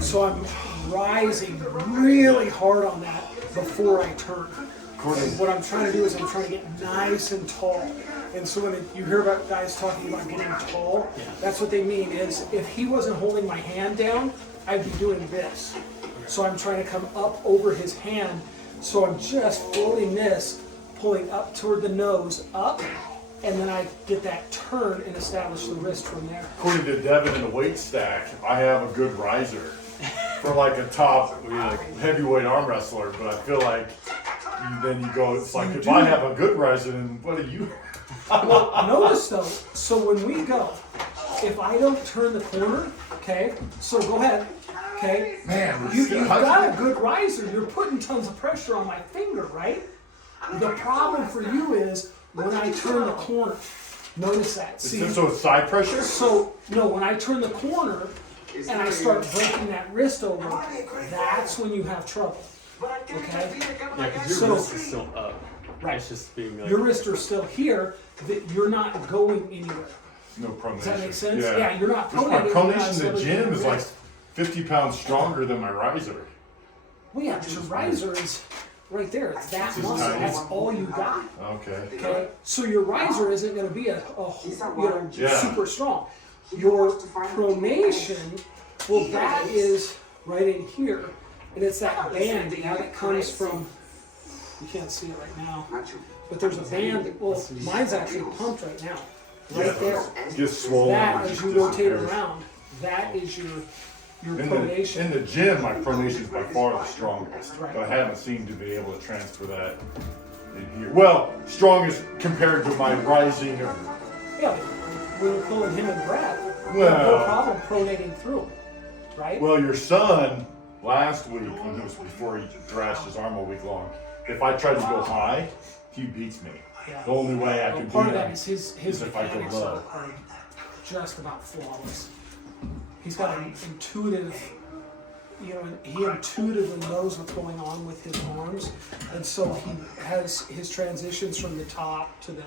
So I'm rising really hard on that before I turn. And what I'm trying to do is I'm trying to get nice and tall. And so when you hear about guys talking about getting tall, that's what they mean is if he wasn't holding my hand down, I'd be doing this. So I'm trying to come up over his hand. So I'm just floating this, pulling up toward the nose, up, and then I get that turn and establish the wrist from there. According to Devin in the weight stack, I have a good riser for like a top heavyweight arm wrestler, but I feel like then you go, it's like if I have a good riser, then what do you? Well, notice though, so when we go, if I don't turn the corner, okay, so go ahead, okay, Man, you've got a good riser, you're putting tons of pressure on my finger, right? The problem for you is when I turn the corner, notice that, see? So it's side pressure? So, no, when I turn the corner and I start breaking that wrist over, that's when you have trouble, okay? Yeah, because your wrist is still up. Right. It's just being like, Your wrists are still here, that you're not going anywhere. No pronation. Does that make sense? Yeah, you're not Just my pronating. you're not pronation in the slowly gym doing is like this. 50 pounds stronger than my riser. Well, yeah, but your riser is right there. It's that It's just muscle. tiny. That's all you got. Okay. Okay, so your riser isn't going to be Yeah. super strong. Your pronation, well, that is right in here, and it's that band now that comes from. You can't see it right now, but there's a band. Well, mine's actually pumped right now, right there. It gets swollen. That and as just you rotate disappears. around, that is your In pronation. the gym, my pronation is by far the strongest, Right. but I haven't seemed to be able to transfer that in here. Well, strongest compared to my rising. Yeah, we were pulling him and Brad. Well- No problem pronating through him, right? Well, your son last week, when he was before he thrashed his arm all week long, if I tried to go high, he beats me. Yeah. The only way I Well, can part beat of that him is his is if I go mechanics low. are just about flawless. He's got an intuitive, he intuitively knows what's going on with his arms, and so he has his transitions from the top to the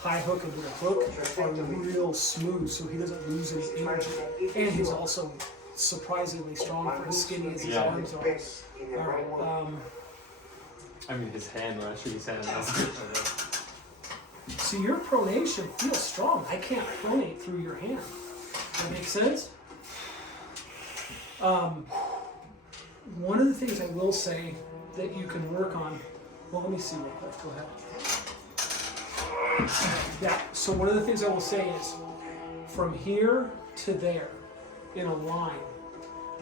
high hook and to the hook are real smooth, so he doesn't lose any energy. And he's also surprisingly strong for as skinny as his Yeah. arms are. All right. I mean, his hand, when I shoot his hand, that's good. See, your pronation feels strong. I can't pronate through your hand. That makes sense? One of the things I will say that you can work on, well, let me see real quick. Go ahead. Yeah, so one of the things I will say is from here to there in a line,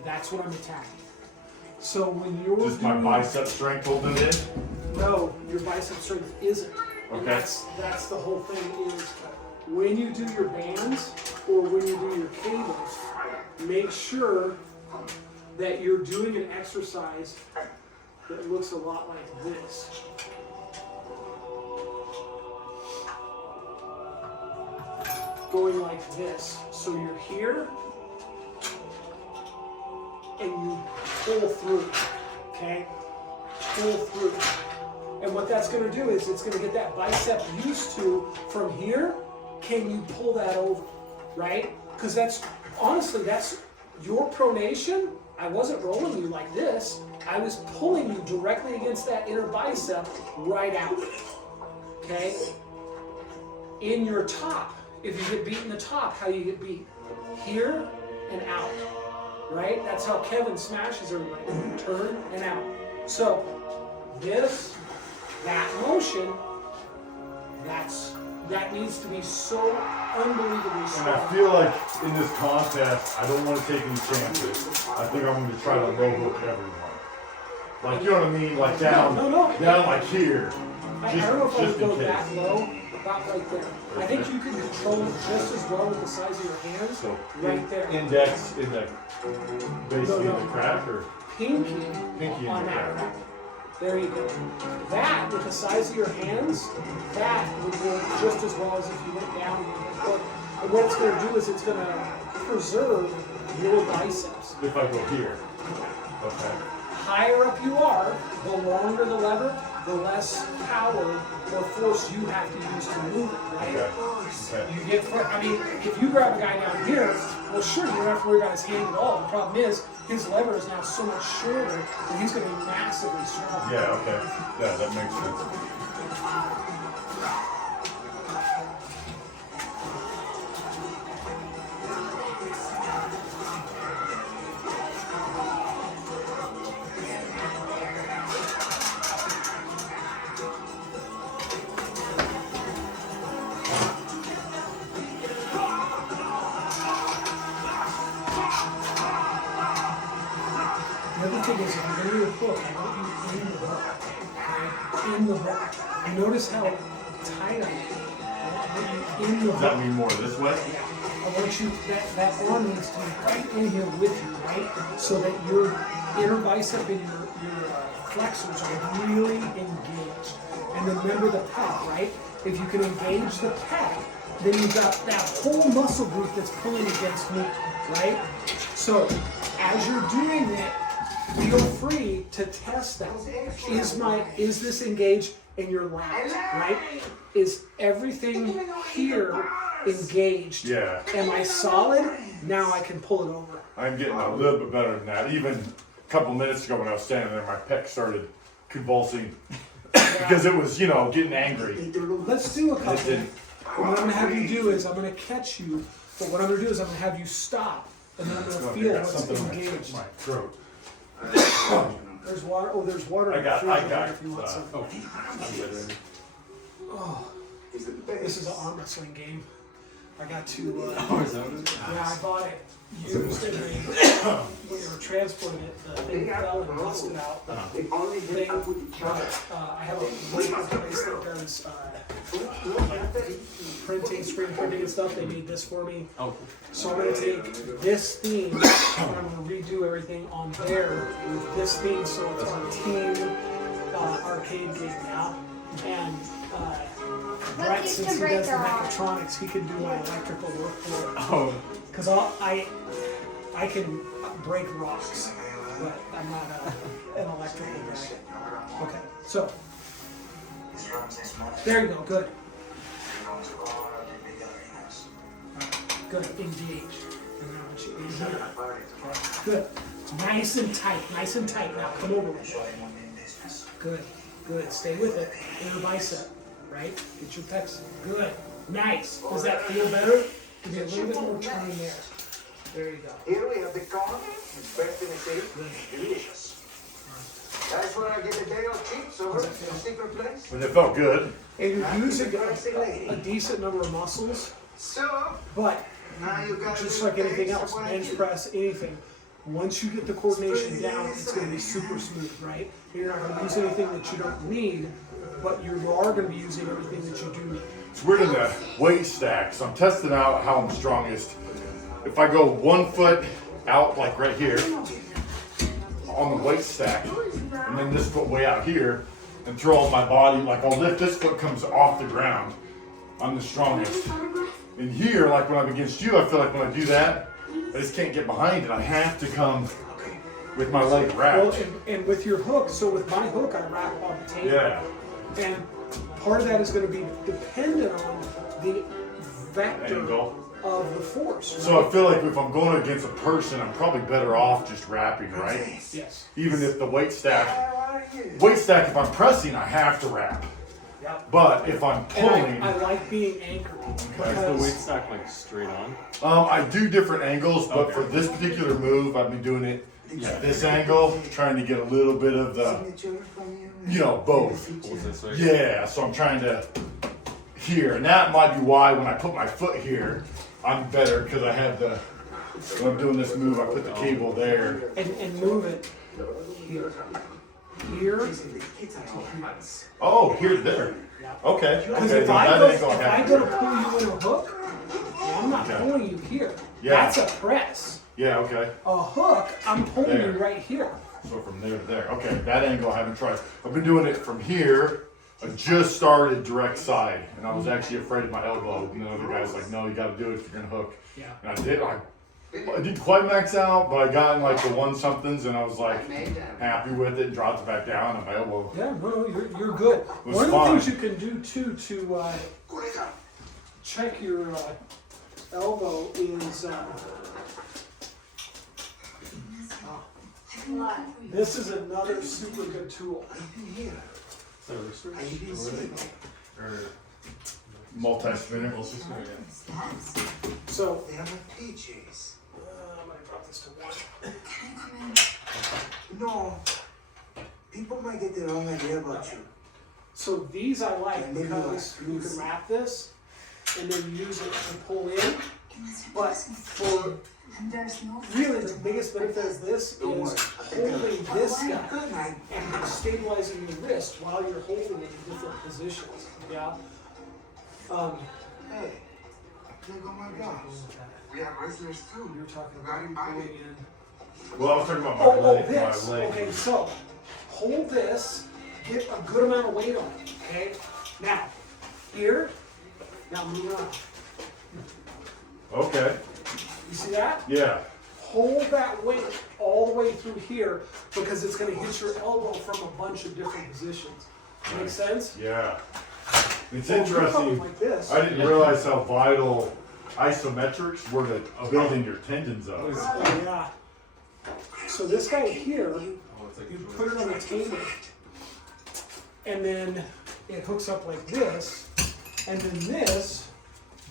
that's what I'm attacking. So when you're Just my doing- bicep strength holding it in. No, your bicep strength isn't. And Okay. that's the whole thing is when you do your bands or when you do your cables, make sure that you're doing an exercise that looks a lot like this. Going like this. So you're here and you pull through, okay? Pull through. And what that's going to do is it's going to get that bicep used to from here. Can you pull that over, right? Because that's honestly, that's your pronation. I wasn't rolling you like this. I was pulling you directly against that inner bicep right out. Okay? In your top, if you get beat in the top, how you get beat? Here and out. Right? That's how Kevin smashes everybody. Turn and out. So, that motion, that needs to be so unbelievably And strong. I feel like in this contest, I don't want to take any chances. I think I'm going to try to low hook everyone. Like, you know what I mean? Like down, down like here. I don't know if I would just go in case. that low, about right there. I think you can control it just as well with the size of your hands, So right there. Index in the basically No. in the crack or Pinky pinky in on the that crack. crack. There you go. That, with the size of your hands, that would work just as well as if you went down with the hook. And what it's going to do is it's going to preserve your biceps. If I go here. Okay. Higher up you are, the longer the lever, the less power or force you have to use to move it, right? Okay. You get, I mean, if you grab a guy down here, well, sure, you don't have to worry about his hand at all. The problem is, his lever is now so much shorter that he's going to be massively strong. Yeah, okay. Yeah, that makes sense. The other thing is, if you're going to do a hook, I want you in the hook. Okay? In the hook. You notice how tight I am. I want you in the Does that hook. mean more this way? I want you, that arm needs to be right in here with you, right? So that your inner bicep and your flexors are really engaged. And then remember the pec, right? If you can engage the pec, then you've got that whole muscle group that's pulling against me, right? So, as you're doing it, feel free to test that. Is this engaged in your lats, right? Is everything here engaged? Yeah. Am I solid? Now I can pull it over. I'm getting a little bit better than that. Even a couple minutes ago when I was standing there, my pec started convulsing because it was, getting angry. Let's do a couple. It didn't. What I'm gonna have you do is I'm gonna catch you, but what I'm gonna do is I'm gonna have you stop, and then I'm gonna I feel got what's something in engaged. my throat. There's water. Oh, there's water. I in the got refrigerator if you want some. some. I'm good. Oh, this is an arm wrestling game. I got to. Oh, is that what it is? Yeah, I bought it used and when they were transporting it, the thing fell and busted out the thing. I have a local place that does printing, screen printing and stuff. They made this for me. Oh, So I'm gonna take this theme and I'm gonna redo everything on there with this theme, so it's our team arcade game now. And Brett, since he does the mechatronics, he can do my electrical work for it. oh, Cause I can break rocks, but I'm not an electrical guy. Okay, so there you go. Good. Good. Engage. And now once you engage. Good. Nice and tight. Nice and tight. Now come over with it. Good. Good. Stay with it. Inner bicep. Right? Get your pecs. Good. Nice. Does that feel better? Give me a little bit more turn there. There you go. Here we have the corn, it's best in the city, delicious. That's where I get the day off chips over in a secret place. But it felt good. And you're using a decent number of muscles, So, but now you got just like anything else, bench press, anything, once you get the coordination down, it's going to be super smooth, right? You're not going to use anything that you don't need, but you are going to be using everything that you do need. It's weird in the weight stack, so I'm testing out how I'm strongest. If I go 1 foot out, like right here, on the weight stack, and then this foot way out here, and throw on my body, like I'll lift this foot comes off the ground, I'm the strongest. And here, like when I'm against you, I feel like when I do that, I just can't get behind it. I have to come with my leg Well, wrapped. and with your hook, so with my hook, I wrap on the table. Yeah. And part of that is going to be dependent on the vector Angle. of the force. Right? So I feel like if I'm going against a person, I'm probably better off just wrapping, right? Yes. Even if the weight stack, if I'm pressing, I have to wrap. Yep. But if I'm pulling, And I like being anchored. Is the Because weight stack like straight on? I do different angles, but Okay. for this particular move, I've been doing it at this angle, trying to get a little bit of the, both. Pulls this way. Yeah, so I'm trying to here, and that might be why when I put my foot here, I'm better because I have the. When I'm doing this move, I put the cable there. and move it here. Here. Oh, here, there. Okay. Because Okay. if then I that go, angle I if I have go to to do. pull you in a hook, I'm not Okay. pulling you here. Yeah. That's a press. Yeah. Okay. A hook, I'm pulling There. you right here. So from there to there. Okay. That angle I haven't tried. I've been doing it from here. I just started direct side, and I was actually afraid of my elbow. And the other guy's like, "No, you got to do it if you're gonna hook." Yeah. And I did. I didn't quite max out, but I got in like the one somethings, and I was like happy with it. And dropped it back down, and my elbow. Yeah, no, you're good. was One of the fine. things you can do too to check your elbow is this is another super good tool. Is that a restriction? Or Multi-spinner. So They have my PJs. I'm gonna drop this to one. No. People might get the wrong idea about you. So these I like because you can wrap this and then use it to pull in. But for really the biggest benefit of this is holding this guy and stabilizing your wrist while you're holding it in different positions. Yeah. Hey, there go my guys. We have wrestlers too. You're talking about pulling in. Well, I was talking about my Oh, leg. this. My leg. Okay, so hold this, get a good amount of weight on it. Okay. Now, here. Now move around. Okay. You see that? Yeah. Hold that weight all the way through here because it's going to hit your elbow from a bunch of different positions. Make sense? Yeah. It's Well, you're coming interesting. like this. I didn't realize how vital isometrics were to building your tendons up. Oh, yeah. So this guy here, oh, it's like you put it on the table, and then it hooks up like this, and then this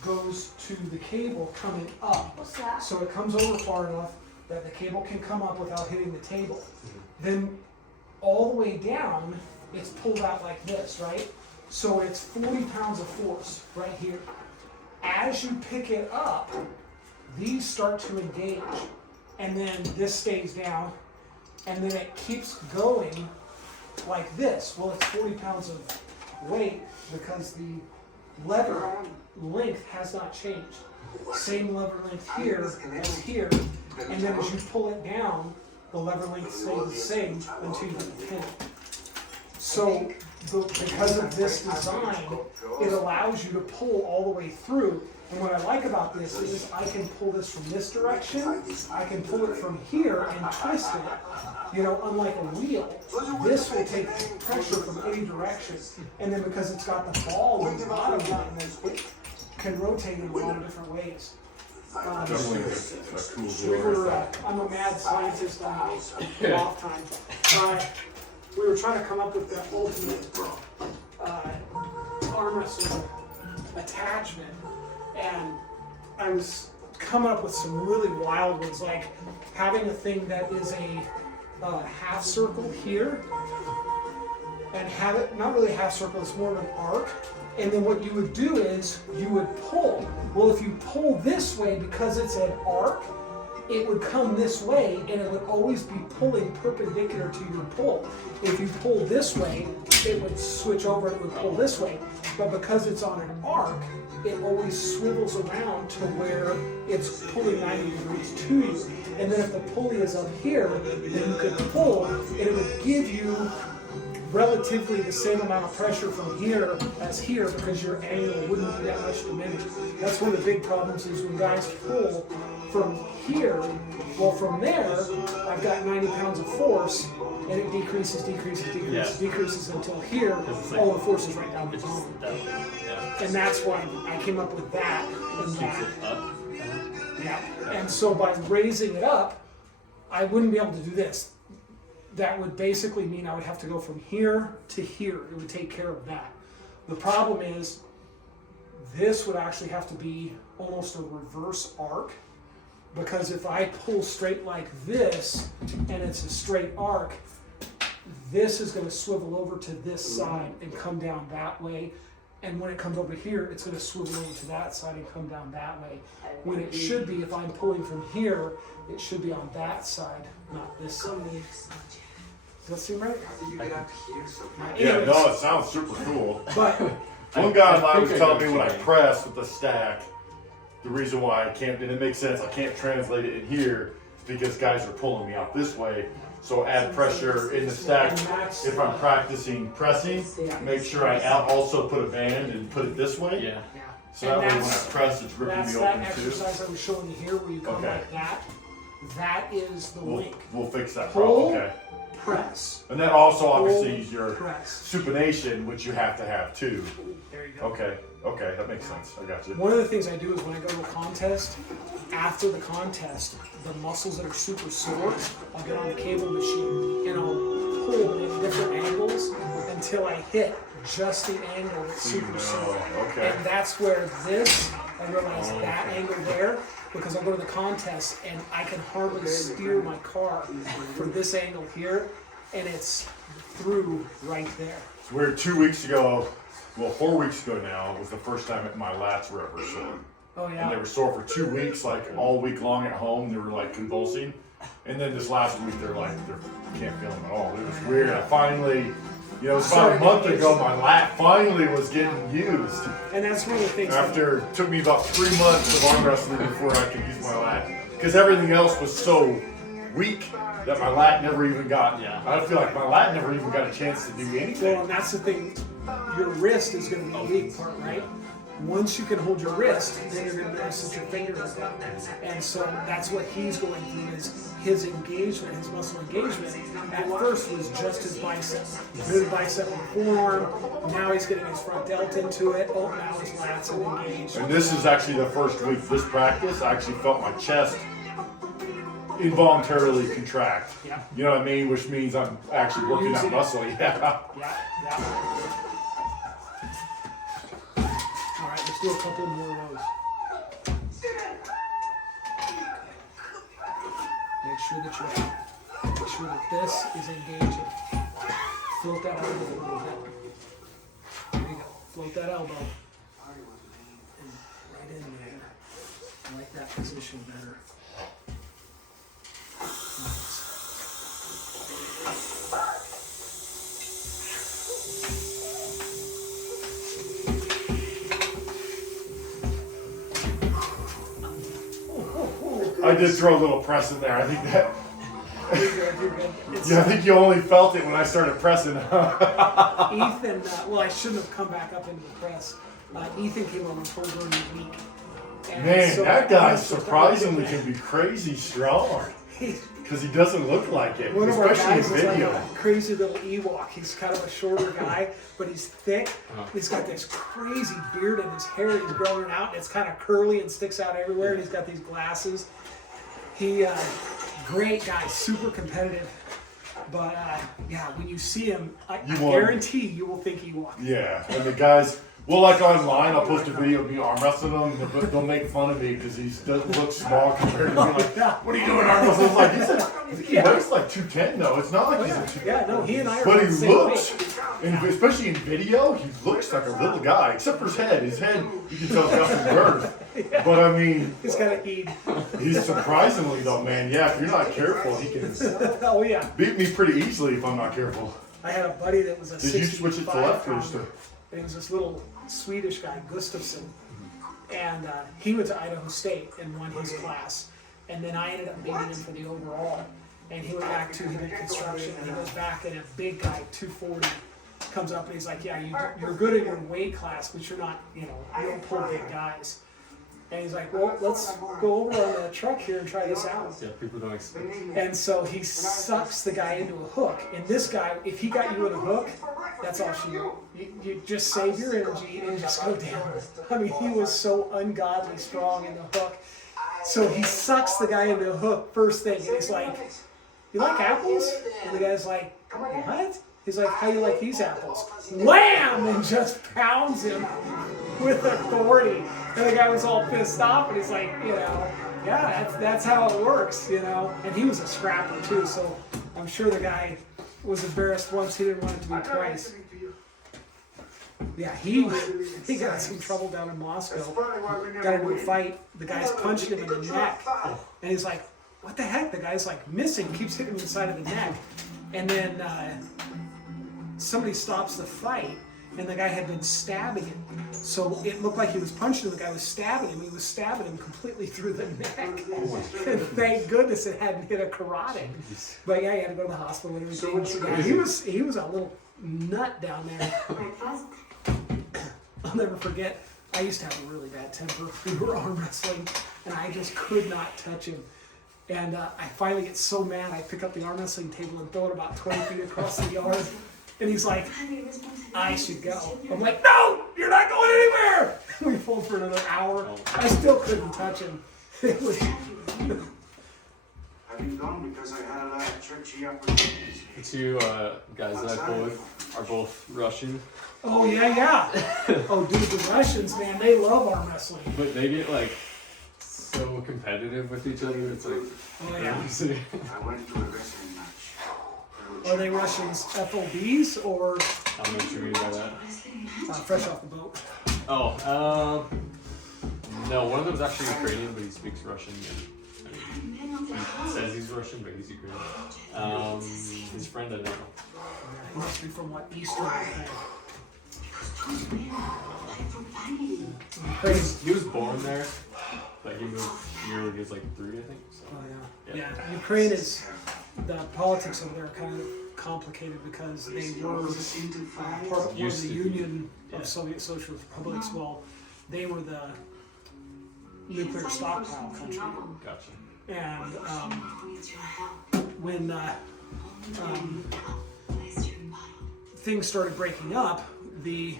goes to the cable coming up. What's that? So it comes over far enough that the cable can come up without hitting the table. Then all the way down, it's pulled out like this, right? So it's 40 pounds of force right here. As you pick it up, these start to engage. And then this stays down. And then it keeps going like this. Well, it's 40 pounds of weight because the lever length has not changed. Same lever length here as here. And then as you pull it down, the lever length stays the same until you get the pin. So because of this design, it allows you to pull all the way through. And what I like about this is I can pull this from this direction, I can pull it from here and twist it. You know, unlike a wheel, this will take pressure from any direction. And then because it's got the ball on the bottom button, it can rotate in a lot of different ways. Definitely a cool We deal. were, I'm a mad scientist on my off time. We were trying to come up with the ultimate arm wrestling attachment, and I was coming up with some really wild ones, like having a thing that is a half circle here, and have it, not really a half circle, it's more of an arc. And then what you would do is you would pull. Well, if you pull this way, because it's an arc, it would come this way and it would always be pulling perpendicular to your pull. If you pull this way, it would switch over and it would pull this way. But because it's on an arc, it always swivels around to where it's pulling 90 degrees to you. And then if the pulley is up here, then you could pull and it would give you relatively the same amount of pressure from here as here because your angle wouldn't be that much diminished. That's one of the big problems is when guys pull from here, well from there, I've got 90 pounds of force and it decreases until here, It's like- all the force is right down the It's just bottom. that way. Yeah. And that's why I came up with that and Keeps that. it up. Yeah, and so by raising it up, I wouldn't be able to do this. That would basically mean I would have to go from here to here. It would take care of that. The problem is, this would actually have to be almost a reverse arc, because if I pull straight like this, and it's a straight arc, this is going to swivel over to this side and come down that way. And when it comes over here, it's going to swivel over to that side and come down that way. When it should be, if I'm pulling from here, it should be on that side, not this side. Does that seem right? Yeah, no, it sounds super cool. But One guy of mine I was think I telling know me what when I you mean. press with the stack, the reason why I can't, and it makes sense, I can't translate it in here because guys are pulling me out this way. So add pressure in the stack. If I'm practicing pressing, make sure I also put a band and put it this way. Yeah. yeah. So that way when I that's- press, it's ripping That's me that open too. exercise I was showing you here, where you go Okay. like that. That is the link. We'll fix that Pull, problem. Okay. press, And then also obviously pull, is your press. supination, which you have to have too. There you go. Okay. Okay, that makes sense. I got you. One of the things I do is when I go to a contest, after the contest, the muscles that are super sore, I'll get on the cable machine and I'll pull at different angles until I hit just the angle that's super sore. Okay. And that's where this, I realize that angle there, because I'll go to the contest and I can hardly steer my car for this angle here, and it's through right there. It's weird. 2 weeks ago, well, 4 weeks ago now, was the first time that my lats were ever sore. Oh And they yeah. were sore for 2 weeks, like all week long at home. They were like convulsing. And then this last week, they're like, they can't feel them at all. It was weird. I finally, it was about a month ago, my lat finally was getting used. And that's one of the things. It took me about 3 months of arm wrestling before I could use my lat. Because everything else was so weak that my lat never even got, I feel like my lat never even got a chance to do anything. Well, and that's the thing. Your wrist is going to be the weak part, right? Once you can hold your wrist, then you're going to notice that your fingers are down. And so that's what he's going through, is his engagement, his muscle engagement. At first was just his bicep. His bicep and forearm. Now he's getting his front delt into it. Oh, now his lats are engaged. And this is actually the first week this practice, I actually felt my chest involuntarily contract. Yeah. You know what I mean? Which means I'm actually working that Using it. muscle. Yeah. Yeah. All right, let's do a couple more of those. Make sure that this is engaging. Float that elbow a little bit. There you go. Float that elbow. And right in there. I like that position better. Nice. I did throw a little press in there. I think that. You're good, you're good. It's, Yeah, I think you only felt it when I started pressing. Ethan, well, I shouldn't have come back up into the press. Ethan came over and pulled during the week. And Man, so that guy so surprisingly can be crazy strong. Because he doesn't look like it, One of our especially in guys is like video. a crazy little Ewok. He's kind of a shorter guy, but he's thick. He's got this crazy beard and his hair is growing out. And it's kind of curly and sticks out everywhere. And he's got these glasses. He, great guy, super competitive. But yeah, when you see him, I guarantee you will think Ewok. Yeah, and the guys, well, like online, I'll post a video of me arm wrestling him, but they'll make fun of me because he looks small compared to me. Like, what are you doing arm wrestling? Like, I think he weighs like 210 though. It's not like he's a two. Yeah, no, he and I are But about he the same looks, weight. and especially in video, he looks like a little guy, except for his head. His head, you can tell, has got some girth. But I mean, He's got to eat. he's surprisingly though, man. Yeah, if you're not careful, he can Oh yeah. beat me pretty easily if I'm not careful. I had a buddy that was a Did you switch it to 65 left or pounder. just to? It was this little Swedish guy, Gustafsson, and he went to Idaho State and won his class. And then I ended up beating him for the overall. And he went back he did construction, and he goes back, and a big guy, 240, comes up and he's like, yeah, you're good at your weight class, but you're not, you don't pull big guys. And he's like, well, let's go over on the truck here and try this out. Yeah, people don't expect. And so he sucks the guy into a hook. And this guy, if he got you with a hook, that's all she knew. You just save your energy and just go down. I mean, he was so ungodly strong in the hook. So he sucks the guy into a hook first thing, and he's like, "You like apples?" And the guy's like, "What?" He's like, "How you like these apples?" Wham! And just pounds him with authority. And the guy was all pissed off, and he's like, yeah, that's how it works, And he was a scrapper too, so I'm sure the guy was embarrassed once. He didn't want it to be twice. Yeah, he got in some trouble down in Moscow. Got into a fight. The guy's punching him in the neck, and he's like, "What the heck?" The guy's like missing, keeps hitting him in the side of the neck, and then somebody stops the fight, and the guy had been stabbing him. So it looked like he was punching him. The guy was stabbing him. He was stabbing him completely through the neck. And thank goodness it hadn't hit a carotid. But yeah, he had to go to the hospital and everything. Yeah, he was a little nut down there. I'll never forget, I used to have a really bad temper. We were arm wrestling, and I just could not touch him. And I finally get so mad, I pick up the arm wrestling table and throw it about 20 feet across the yard. And he's like, "I should go." I'm like, "No, you're not going anywhere." We pulled for another hour. I still couldn't touch him. It was... I've been gone because I had a lot of churchy opportunities. The two guys that I pull with are both Russian. Oh, yeah. Oh, dude, the Russians, man, they love arm wrestling. But they get like so competitive with each other. It's like, Oh, yeah. I went to a wrestling match. Are they Russians FOBs or I'm not sure you know that. fresh off the boat? Oh, no, one of them is actually Ukrainian, but he speaks Russian. And, he says he's Russian, but he's Ukrainian. His friend, I don't know. He must be from what, Eastern? He was born there, but he moved here when he was like 3, I think. So. Oh, yeah. Ukraine is, the politics over there are kind of complicated because they were part of the Union of Soviet Socialist Republics. Well, they were the nuclear stockpile country. Gotcha. And when things started breaking up, the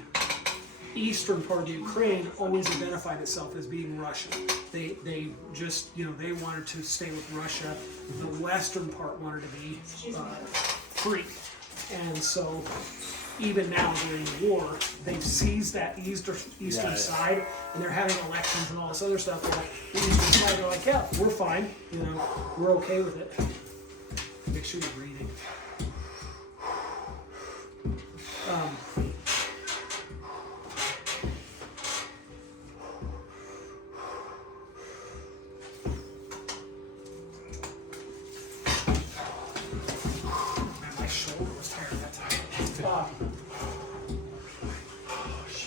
eastern part of the Ukraine always identified itself as being Russian. They just, they wanted to stay with Russia. The western part wanted to be free. And so even now during the war, they've seized that eastern side, and they're having elections and all this other stuff. Well, the eastern side, they're like, yeah, we're fine. We're okay with it. Make sure you're reading. My shoulder was tired that time.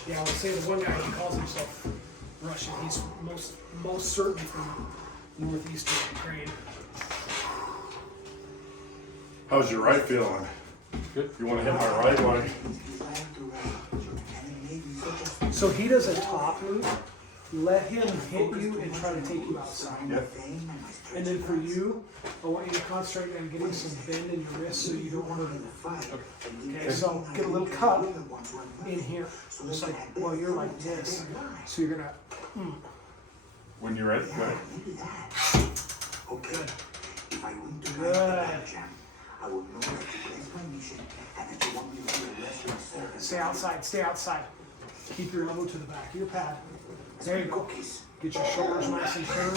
Yeah, I would say the one guy who calls himself Russian, he's most certainly from northeastern Ukraine. How's your right feeling? Good. You want to hit my right one? So he does a top move. Let him hit you and try to take you outside. Yep. And then for you, I want you to concentrate on getting some bend in your wrist so you don't want to fight. Okay, so get a little cup in here. Just like, well, you're like this. So you're gonna. When you're ready, go ahead. Okay. If I win tonight, Good. I will know that you place my mission and that you want me to do the rest of the service. Stay outside. Stay outside. Keep your elbow to the back of your pad. There you go. Get your shoulders nice and turned.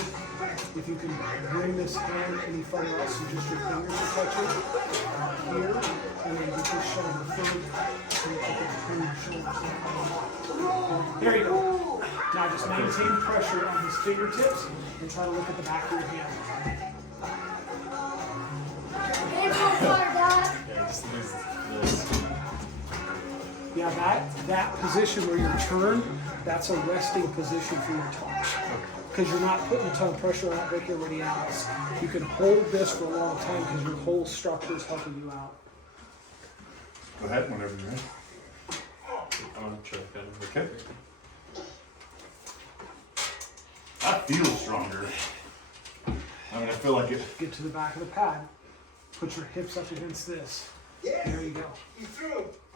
If you can bring this hand any further out, so just your fingers are touching here, and then get your shoulder further, so that you can turn your shoulders down. There you go. Now just maintain pressure on his fingertips and try to look at the back of your hand. Yeah, that position where you're turned, that's a resting position for your tongue. Because you're not putting tongue pressure on it like everybody else. You can hold this for a long time because your whole structure is helping you out. Go ahead, whenever you're ready. I want to try that. Okay. I feel stronger. I mean, I feel like it. Get to the back of the pad. Put your hips up against this. There you go.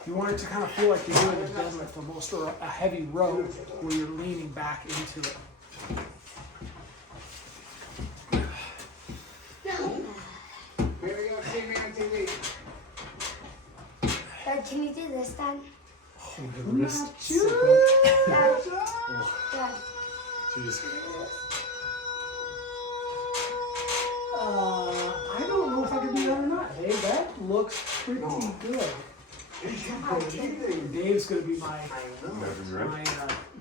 You want it to kind of feel like you're doing a deadlift almost, or a heavy row where you're leaning back into it. wrist, Dad? The wrist. Dad. Dad. Jeez. I don't know if I can do that or not. Hey, that looks pretty good. Dave's gonna be my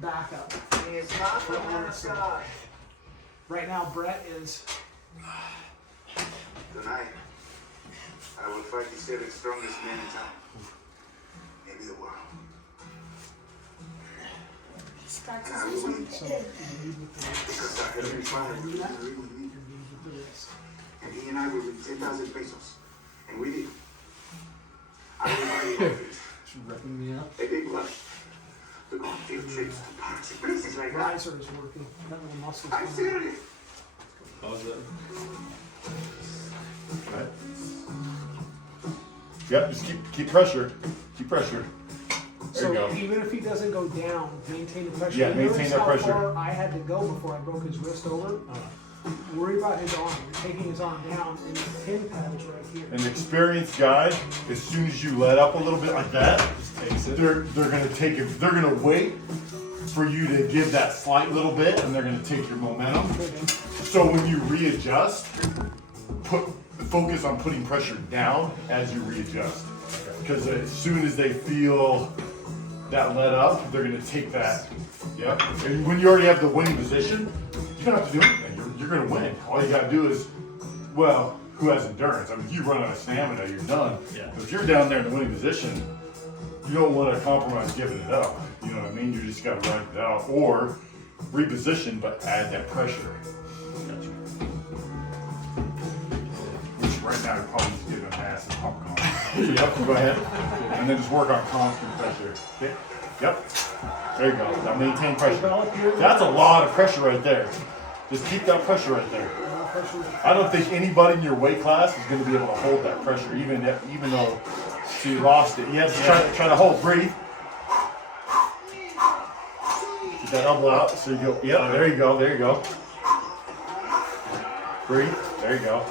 backup. Honestly. Right now, Brett is. Tonight, I will fight the city's strongest man in town. Maybe the world. He starts And I his will wrist. win. Because I have been trying to do that with me. And he and I will win 10,000 pesos. And we did. I will buy you outfit. She's wrecking me up. A big one. We're going to field trips to parks and places like that. Riser is working. That little muscle's I'm going. serious. How was that? Right. Yep, just keep pressure. Keep pressure. There So you go. even if he doesn't go down, maintain the pressure. Yeah, You maintain notice that how pressure. far I had to go before I broke his wrist over. Worry about his arm. You're taking his arm down, and the pin pad is right here. An experienced guy, as soon as you let up a little bit like that, Takes it. they're gonna take it. They're gonna wait for you to give that slight little bit, and they're gonna take your momentum. So when you readjust, focus on putting pressure down as you readjust. Because as soon as they feel that let up, they're gonna take that. Yep. And when you already have the winning position, you don't have to do anything. You're gonna win. All you gotta do is, well, who has endurance? I mean, if you run out of stamina, you're done. Yeah. But if you're down there in the winning position, you don't want to compromise giving it up. You know what I mean? You just gotta ride it out or reposition, but add that pressure. Which right now you're probably just giving a massive popcorn. Yep, go ahead. And then just work on constant pressure. Okay. Yep. There you go. Now maintain pressure. That's a lot of pressure right there. Just keep that pressure right there. I don't think anybody in your weight class is going to be able to hold that pressure, even though she lost it. You have to try to hold. Breathe. Keep that elbow out. So you go. Yep. There you go. There you go. Breathe. There you go.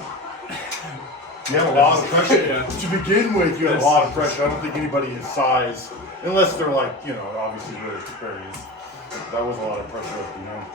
You have a lot of pressure. Yeah. To begin with, you have a lot of pressure. I don't think anybody his size, unless they're like, obviously really experienced. That was a lot of pressure at the end.